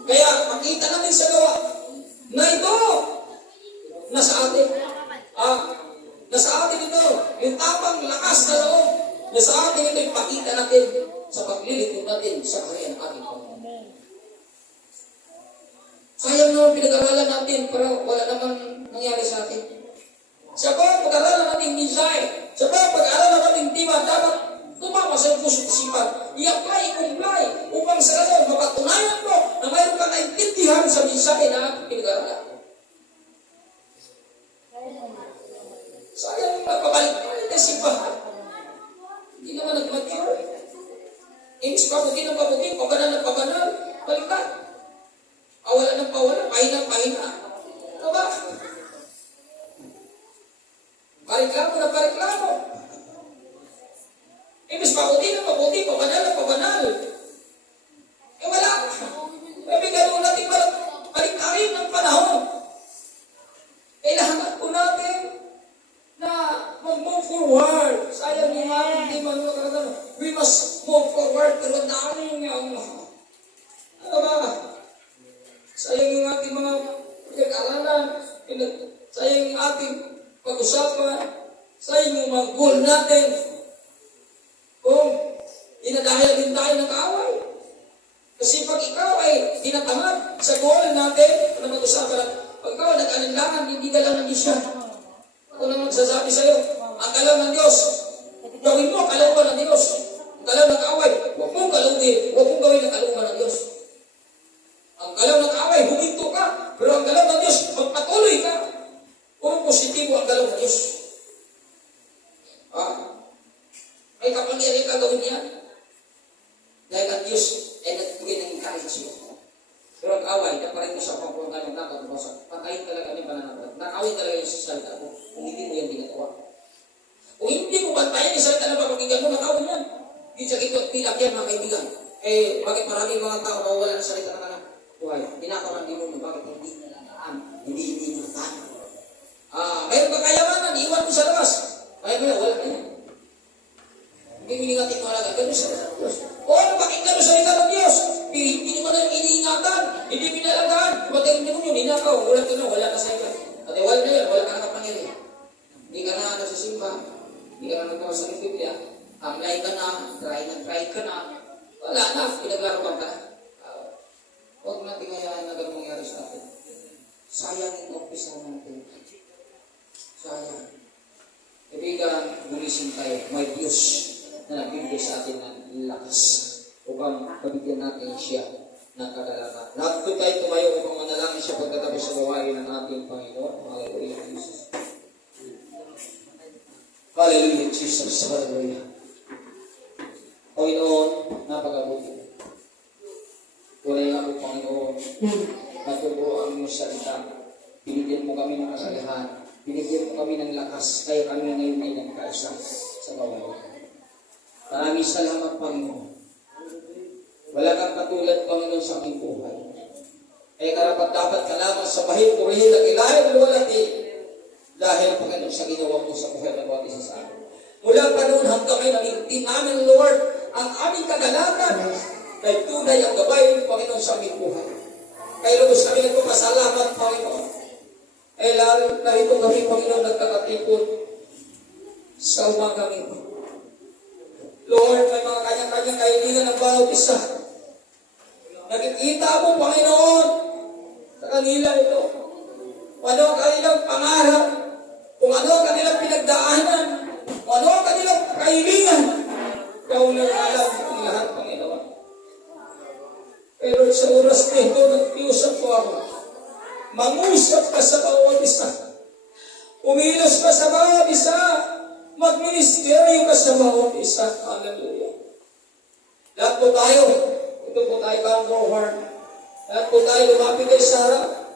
kaya makita namin sa gawa na ito nasa atin. Nasa atin ito. Yung tapang lakas na loob. Nasa atin ito ipakita natin sa paglilingkod natin sa kaharian ng ating Panginoon. Sayang naman pinag-aralan natin pero wala naman nangyari sa atin. Sa pag-aralan natin mensahe, sa pag-aralan natin tema, dapat tumama sa puso't isipan, i-apply, i-comply, upang sa ganun, mapatunayan mo na mayroon kang naintindihan sa mensahe na pinag-aralan. Sayang yung napabalik-balik na simbahan. Hindi naman nag-mature. Imbis pabugin ng pabugin, pabanal ng pabanal, balikan. Pawala ng pawala, pahina ng pahina. Ano ba? Pariklamo na pariklamo. Imbis mabuti na mabuti, pabanal na pabanal. Wala. Bigyan natin baliktarin ng panahon. Kailangan po natin na mag-move forward. Sayang yung ating di man we must move forward. Pero daming ano ba? Sayang yung ating mga pinag-aralan. Sayang yung ating pag-usapan. Sayang yung mga goal natin. Kung inadahil din tayo ng kaaway. Kasi pag ikaw ay tinatamad sa goal natin, na mag-usapan natin, pag ikaw nag-alinlangan, hindi ka lang ng Diyos yan. Ako na magsasabi sa iyo, ang kalaw ng Diyos, gawin mo ang kalauban ng Diyos. Ang kalaw ng kaaway, huwag mong kalawin, huwag mong gawin ang kalauban ng Diyos. Ang kalaw ng kaaway, huminto ka, pero ang kalaw ng Diyos, magpatuloy ka. Kung positibo ang kalaw ng Diyos. May kapangyarihan ka gawin yan. Dahil ang Diyos ay nagbigay ng encourage mo. Pero ang away, kaparin mo sa pangkulungan ng nakatubasa. Patayin talaga yung pananabat. Nakawin talaga yung salita mo. Kung hindi mo yan ginagawa. Kung hindi mo bantayan yung salita na papakinggan mo, nakawin yan. Yung sakit ko at pilak yan, mga kaibigan. Bakit maraming mga tao mawawala ng salita ng anak? Buhay, tinakaw ng demonyo. Bakit hindi nalagaan? Hindi nataan. Mayroon ka kayamanan, iwan mo sa labas. Kaya wala ka yan. Hindi miningatin mo alaga. Ganun sa Diyos. O ano, pakinggan mo sa salita ng Diyos. Hindi mo na iniingatan. Hindi pinalagaan. Kumatay mo yun, hinakaw. Wala ka na, wala ka sa iba. At wala na yan, wala ka na kapangyarihan. Hindi ka na nagsisimba. Hindi ka na nagkawasa ng Biblia. Amlay ka na, try ka na. Wala na, pinaglaruan ka na. Huwag natin hayaan na ganun mangyari sa atin. Sayang yung umpisa natin. Sayang. Kaibigan, gumising tayo. May Diyos na nagbibigay sa atin ng lakas upang pabigyan natin siya ng kadalaman. Lahat po tayo tumayo upang manalangin siya pagkatabi sa gawain ng ating Panginoon. Hallelujah, Jesus. Hallelujah, Jesus. Hallelujah. Panginoon, napakabuti. Tunay nga po, Panginoon, natubo ang iyong salita. Binigyan mo kami ng kasalahan. Binigyan mo kami ng lakas. Kaya kami ngayon ay nagkaisa sa gawain. Maraming salamat, Panginoon. Wala kang katulad, Panginoon, sa aming buhay. Karapat dapat ka lamang sa mahil, purihin, at ilahin, luwalati. Dahil, Panginoon, sa ginawa mo sa buhay ng bawat isa sa amin. Mula pa noon hanggang ngayon, nangingin namin, Lord, ang aming kagalakan ay tunay ang gabay, Panginoon, sa aming buhay. Kaya lubos kami nagpapasalamat, Panginoon. Narito kami, Panginoon, nagkakatipon sa umagang ito. Lord, may mga kanya-kanyang kailangan ng bawat isa. Nakikita mo, Panginoon, sa kanila ito. Ano ang kanilang pangarap? kung ano ang kanilang pinagdaanan, kung ano ang kanilang kahilingan, ikaw nang alam ang lahat, Panginoon. Pero sa oras na ito, nagtiusap ko ako, mangusap ka sa bawat isa. Umilos ka sa bawat isa. Magministeryo ka sa bawat isa. Hallelujah. Lahat po tayo, ito po tayo kang forward. Lahat po tayo lumapit kay Sarah.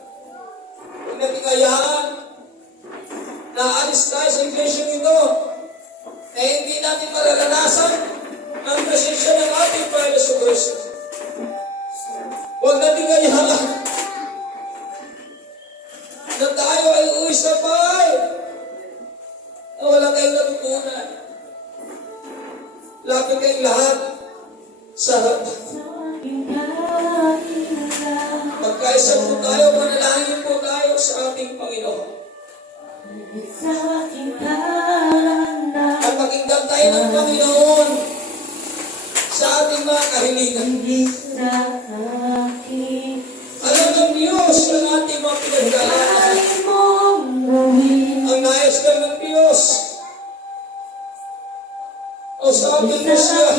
Kung natin kayaan, naalis tayo sa iglesia nito, na hindi natin mararanasan ang presensya ng ating Panginoon sa Kristo. Huwag natin kayaan na tayo ay uwi sa bahay na wala kayong natutunan. Lapit kayong lahat sa harapan. Magkaisa po tayo, manalangin po tayo sa ating Panginoon. At pakinggan tayo ng Panginoon sa ating mga kahilingan. Alam ng Diyos ang ating mga pinagdaanan. Ang nais lang ng Diyos. O sabi mo siya,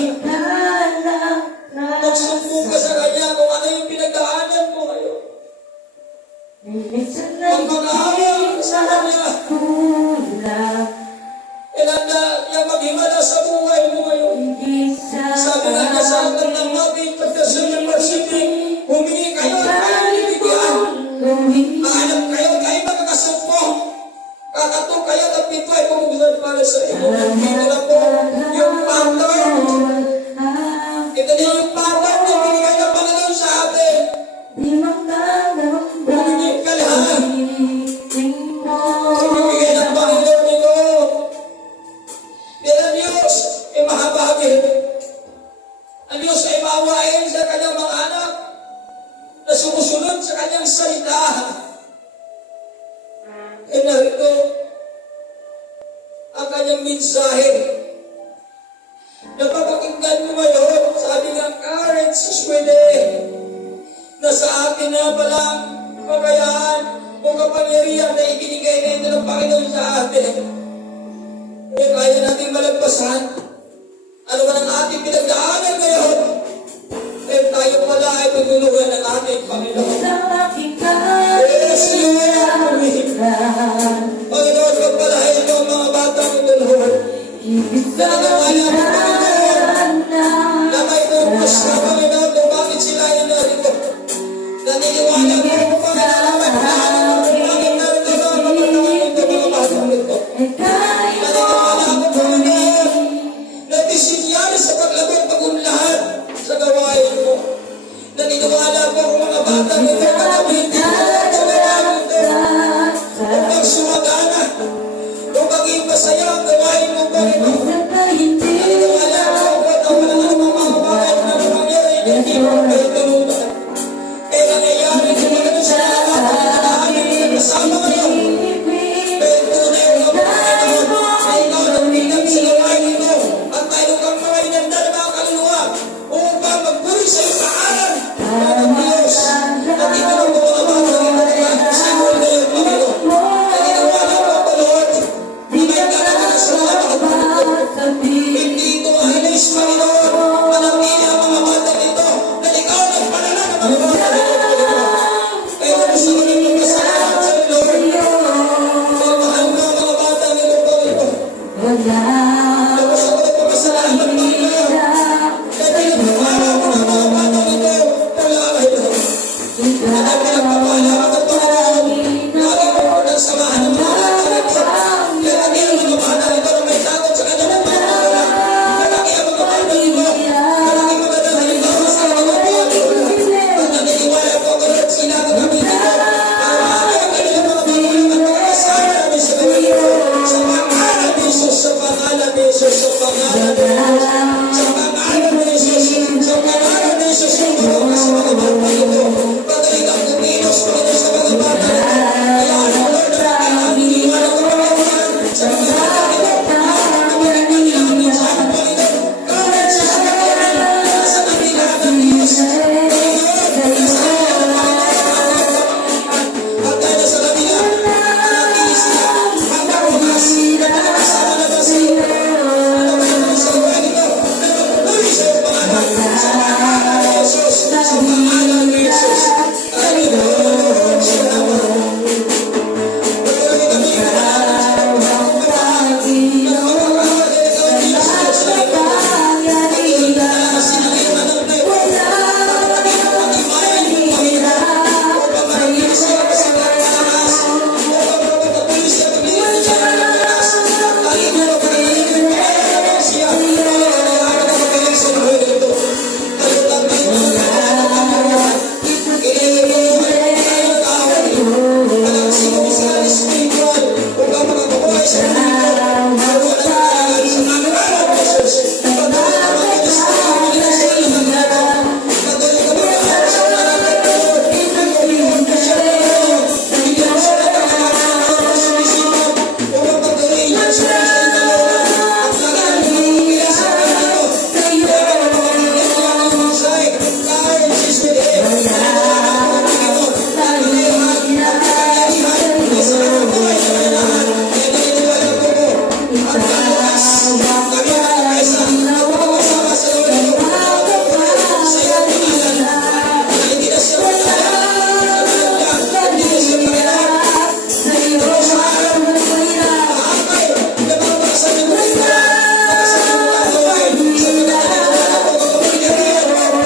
magsumbong ka sa Kanya kung ano yung pinagdaanan mo ngayon. Magpag-aawang sa Kanya. Kailan na niya maghimala sa buhay mo ngayon. Sabi nga niya sa akin ng mabing pagdasun ng marsiping, humingi kayo at kayo nilibigyan. Mahanap kayo, kayo magkakasumpong. Kakatok kayo at pito ay pumugsan para sa iyo. Dito na po yung pattern. Ito din yung pattern na binigay ng Panginoon sa atin. Humingi ka lahat. Ibibigay ng Panginoon nito. Dahil ang Diyos ay mahabagin. Ang Diyos ay maawain sa kanyang mga anak na sumusunod sa kanyang salita. E narito ang kanyang mensahe. Napapakinggan mo ngayon, sabi ng Karen sa Sweden, na sa atin na palang kakayaan o kapangyarihan na ibinigay na ito ng Panginoon sa atin. E kaya natin malagpasan ano man ang ating pinagdaanan ngayon, eh tayo pala ay tutulungan ng ating Panginoon. Yes, Lord. Panginoon, pagpalahin mo ang mga batang ito, Lord. Nananawalan mo, Panginoon, na may purpose na, Panginoon, kung bakit sila ay narito. Naniniwala mo, Panginoon, na may plano mo, bakit narito na ang kapatawanan ito, mga batang ito. Naniniwala ako, Panginoon, na disinyari sa paglabot pag-unlahan sa gawain mo. Naniniwala ko kung mga batang ito, pag-abihin mo sa gawain ito. Upang sumagana, upang ipasaya ang gawain mo, Panginoon. Naniniwala ko at ang walang anumang makabayan na lumangyari, hindi mo kayo tulungan. Kaya nangyayari kung maganda sa mga batang na kasama ngayon. Kaya tunay ang mga Panginoon na ikaw nagpinag sa gawain ito at tayo kang mga inanda na mga kaluluwa upang magpuri sa iyong pangalan ng Diyos at ito ng mga batang ito simul na yung Panginoon. Naniniwala ko ang Lord na may gano'n sa mga batang hindi ito alis, Panginoon, manatili ang mga batang ito na ikaw ng panala ng mga batang ito, Panginoon. Kaya gusto ko rin magpasalamat sa Lord. Kaya mahal mo ang mga batang ito, Panginoon. Gusto ko rin magpasalamat, Panginoon. Kaya pinagpapala mo ng mga batang ito mula ngayon. At ang pinagpapala mo ng Panginoon, lagi mo po ng samahan ng mga batang ito. Kaya lagi ang mga batang ito na may takot sa kanyang mga pangalaman. Kaya lagi ang mga batang ito, kaya lagi mga batang ito sa kanyang mga pangalaman. At naniniwala po ako rin sila ng kami dito. Para maaari ang kanilang mga pangalaman at pagkakasama namin sa kanyang ito. Sa pangalan ni Jesus, sa pangalan ni Jesus, sa pangalan ni Jesus. Sa pangalan ni Jesus, sa pangalan ni Jesus, tumulong ka sa mga batang ito. Pagaling ang kumilos, Panginoon, sa mga batang ito. Kaya ano, Lord, na pagkakaliwan ang kapangalaman sa mga batang ito. Na pinagkalilamin sa aking Panginoon. Kahit sa sakyanan, sa kanila ng Diyos. Panginoon, sa kanila ng Panginoon. At dahil sa kanila, nanatili sila hanggang Kami ang pagkaisa. Magpapasama sa Lord ng sa iyong pangalan. Na hindi na siya magkaya. Hindi na siya magkaya. Pero sa araw mo maakay, nababasa ng mga nabasa ng mga gawin sa pinagkakalaman ako kapapagyan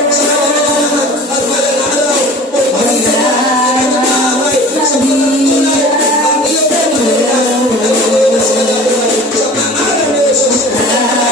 sa kanilang at walang araw o pagkakalaman ay nag-aakay sa pagkakulay ang iyong pagkakalaman at gawin sa kanilang sa pangalan ni Jesus.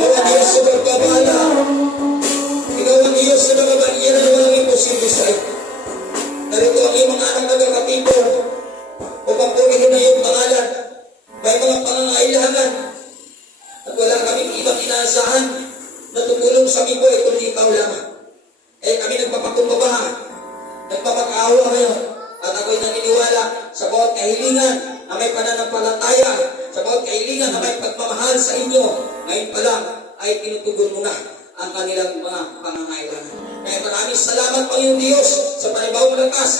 Mga Diyos sa pagpapala, ikaw ang Diyos na nagabalian ng walang imposible sa iyo. Narito ang iyong mga anak na kakatipo upang purihin na iyong pangalan. May mga pangangailangan at wala kaming ibang inaasahan na tutulong sa aming buhay kundi ikaw lamang. Eh kami nagpapakumbaba, nagpapakaawa ngayon at ako'y naniniwala sa bawat kahilingan na may pananampalataya, sa bawat kahilingan na may pagmamahal sa inyo, ngayon pa lang ay tinutugon mo na ang kanilang mga pangangailangan. Kaya maraming salamat, Panginoon Diyos, sa panibawang lakas,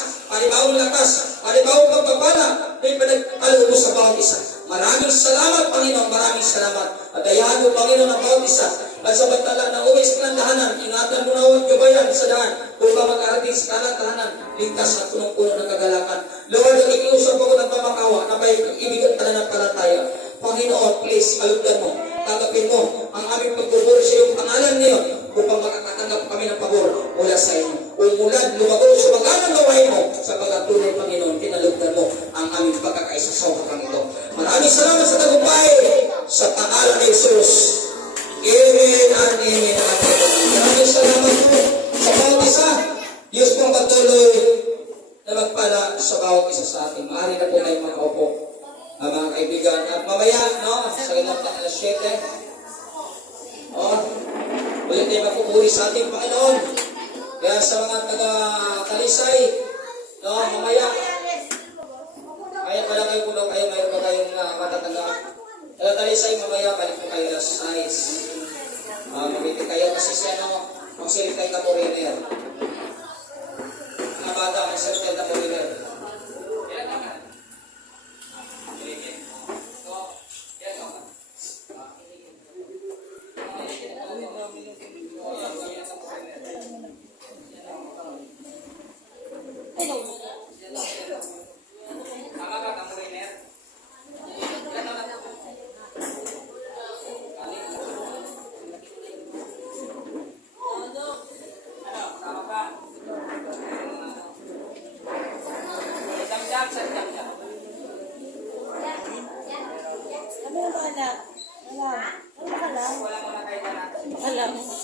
panibawang pagpapala na ipinagkaloob mo sa bawat isa. Maraming salamat, Panginoon, maraming salamat. At dayahan mo, Panginoon, ang bawat isa. At samantala na uwi sa tahanan, ingatan mo na huwag gabayan sa daan upang mag-arating sa kanan tahanan, ligtas at punong-puno ng kagalakan. Lord, ang ikiusap ako ng pamakawa na may ibig at pananampalataya. Panginoon, please, alugdan mo, tanggapin mo ang aming pagpupuri sa iyong pangalan ngayon upang makakatanggap kami ng pabor mula sa inyo. Umulad, lumago sa magalang gawain mo sa pagkatuloy, Panginoon, kinalugdan mo ang aming pagkakaisa sa upang ito. Maraming salamat sa tagumpay sa pangalan ni Jesus. Amen and amen. Maraming salamat po sa bawat isa. Diyos pong patuloy na magpala sa bawat isa sa atin. Maaari na po tayong makaupo, mga kaibigan. At mamaya, no, sa ganapang alas 7, ulit tayo mapupuri sa ating Panginoon. Kaya sa mga taga-Talisay, no, mamaya, kaya pala kayo kung kayo mayroon pa kayong matataga. Taga-Talisay, mamaya, balik po kayo alas 6. Mamiti kayo kasi siya, no, magsilitay na po rin yan. Mga bata, magsilitay na po rin yan. Kami ang anak. Alam. Ano ka lang? Alam.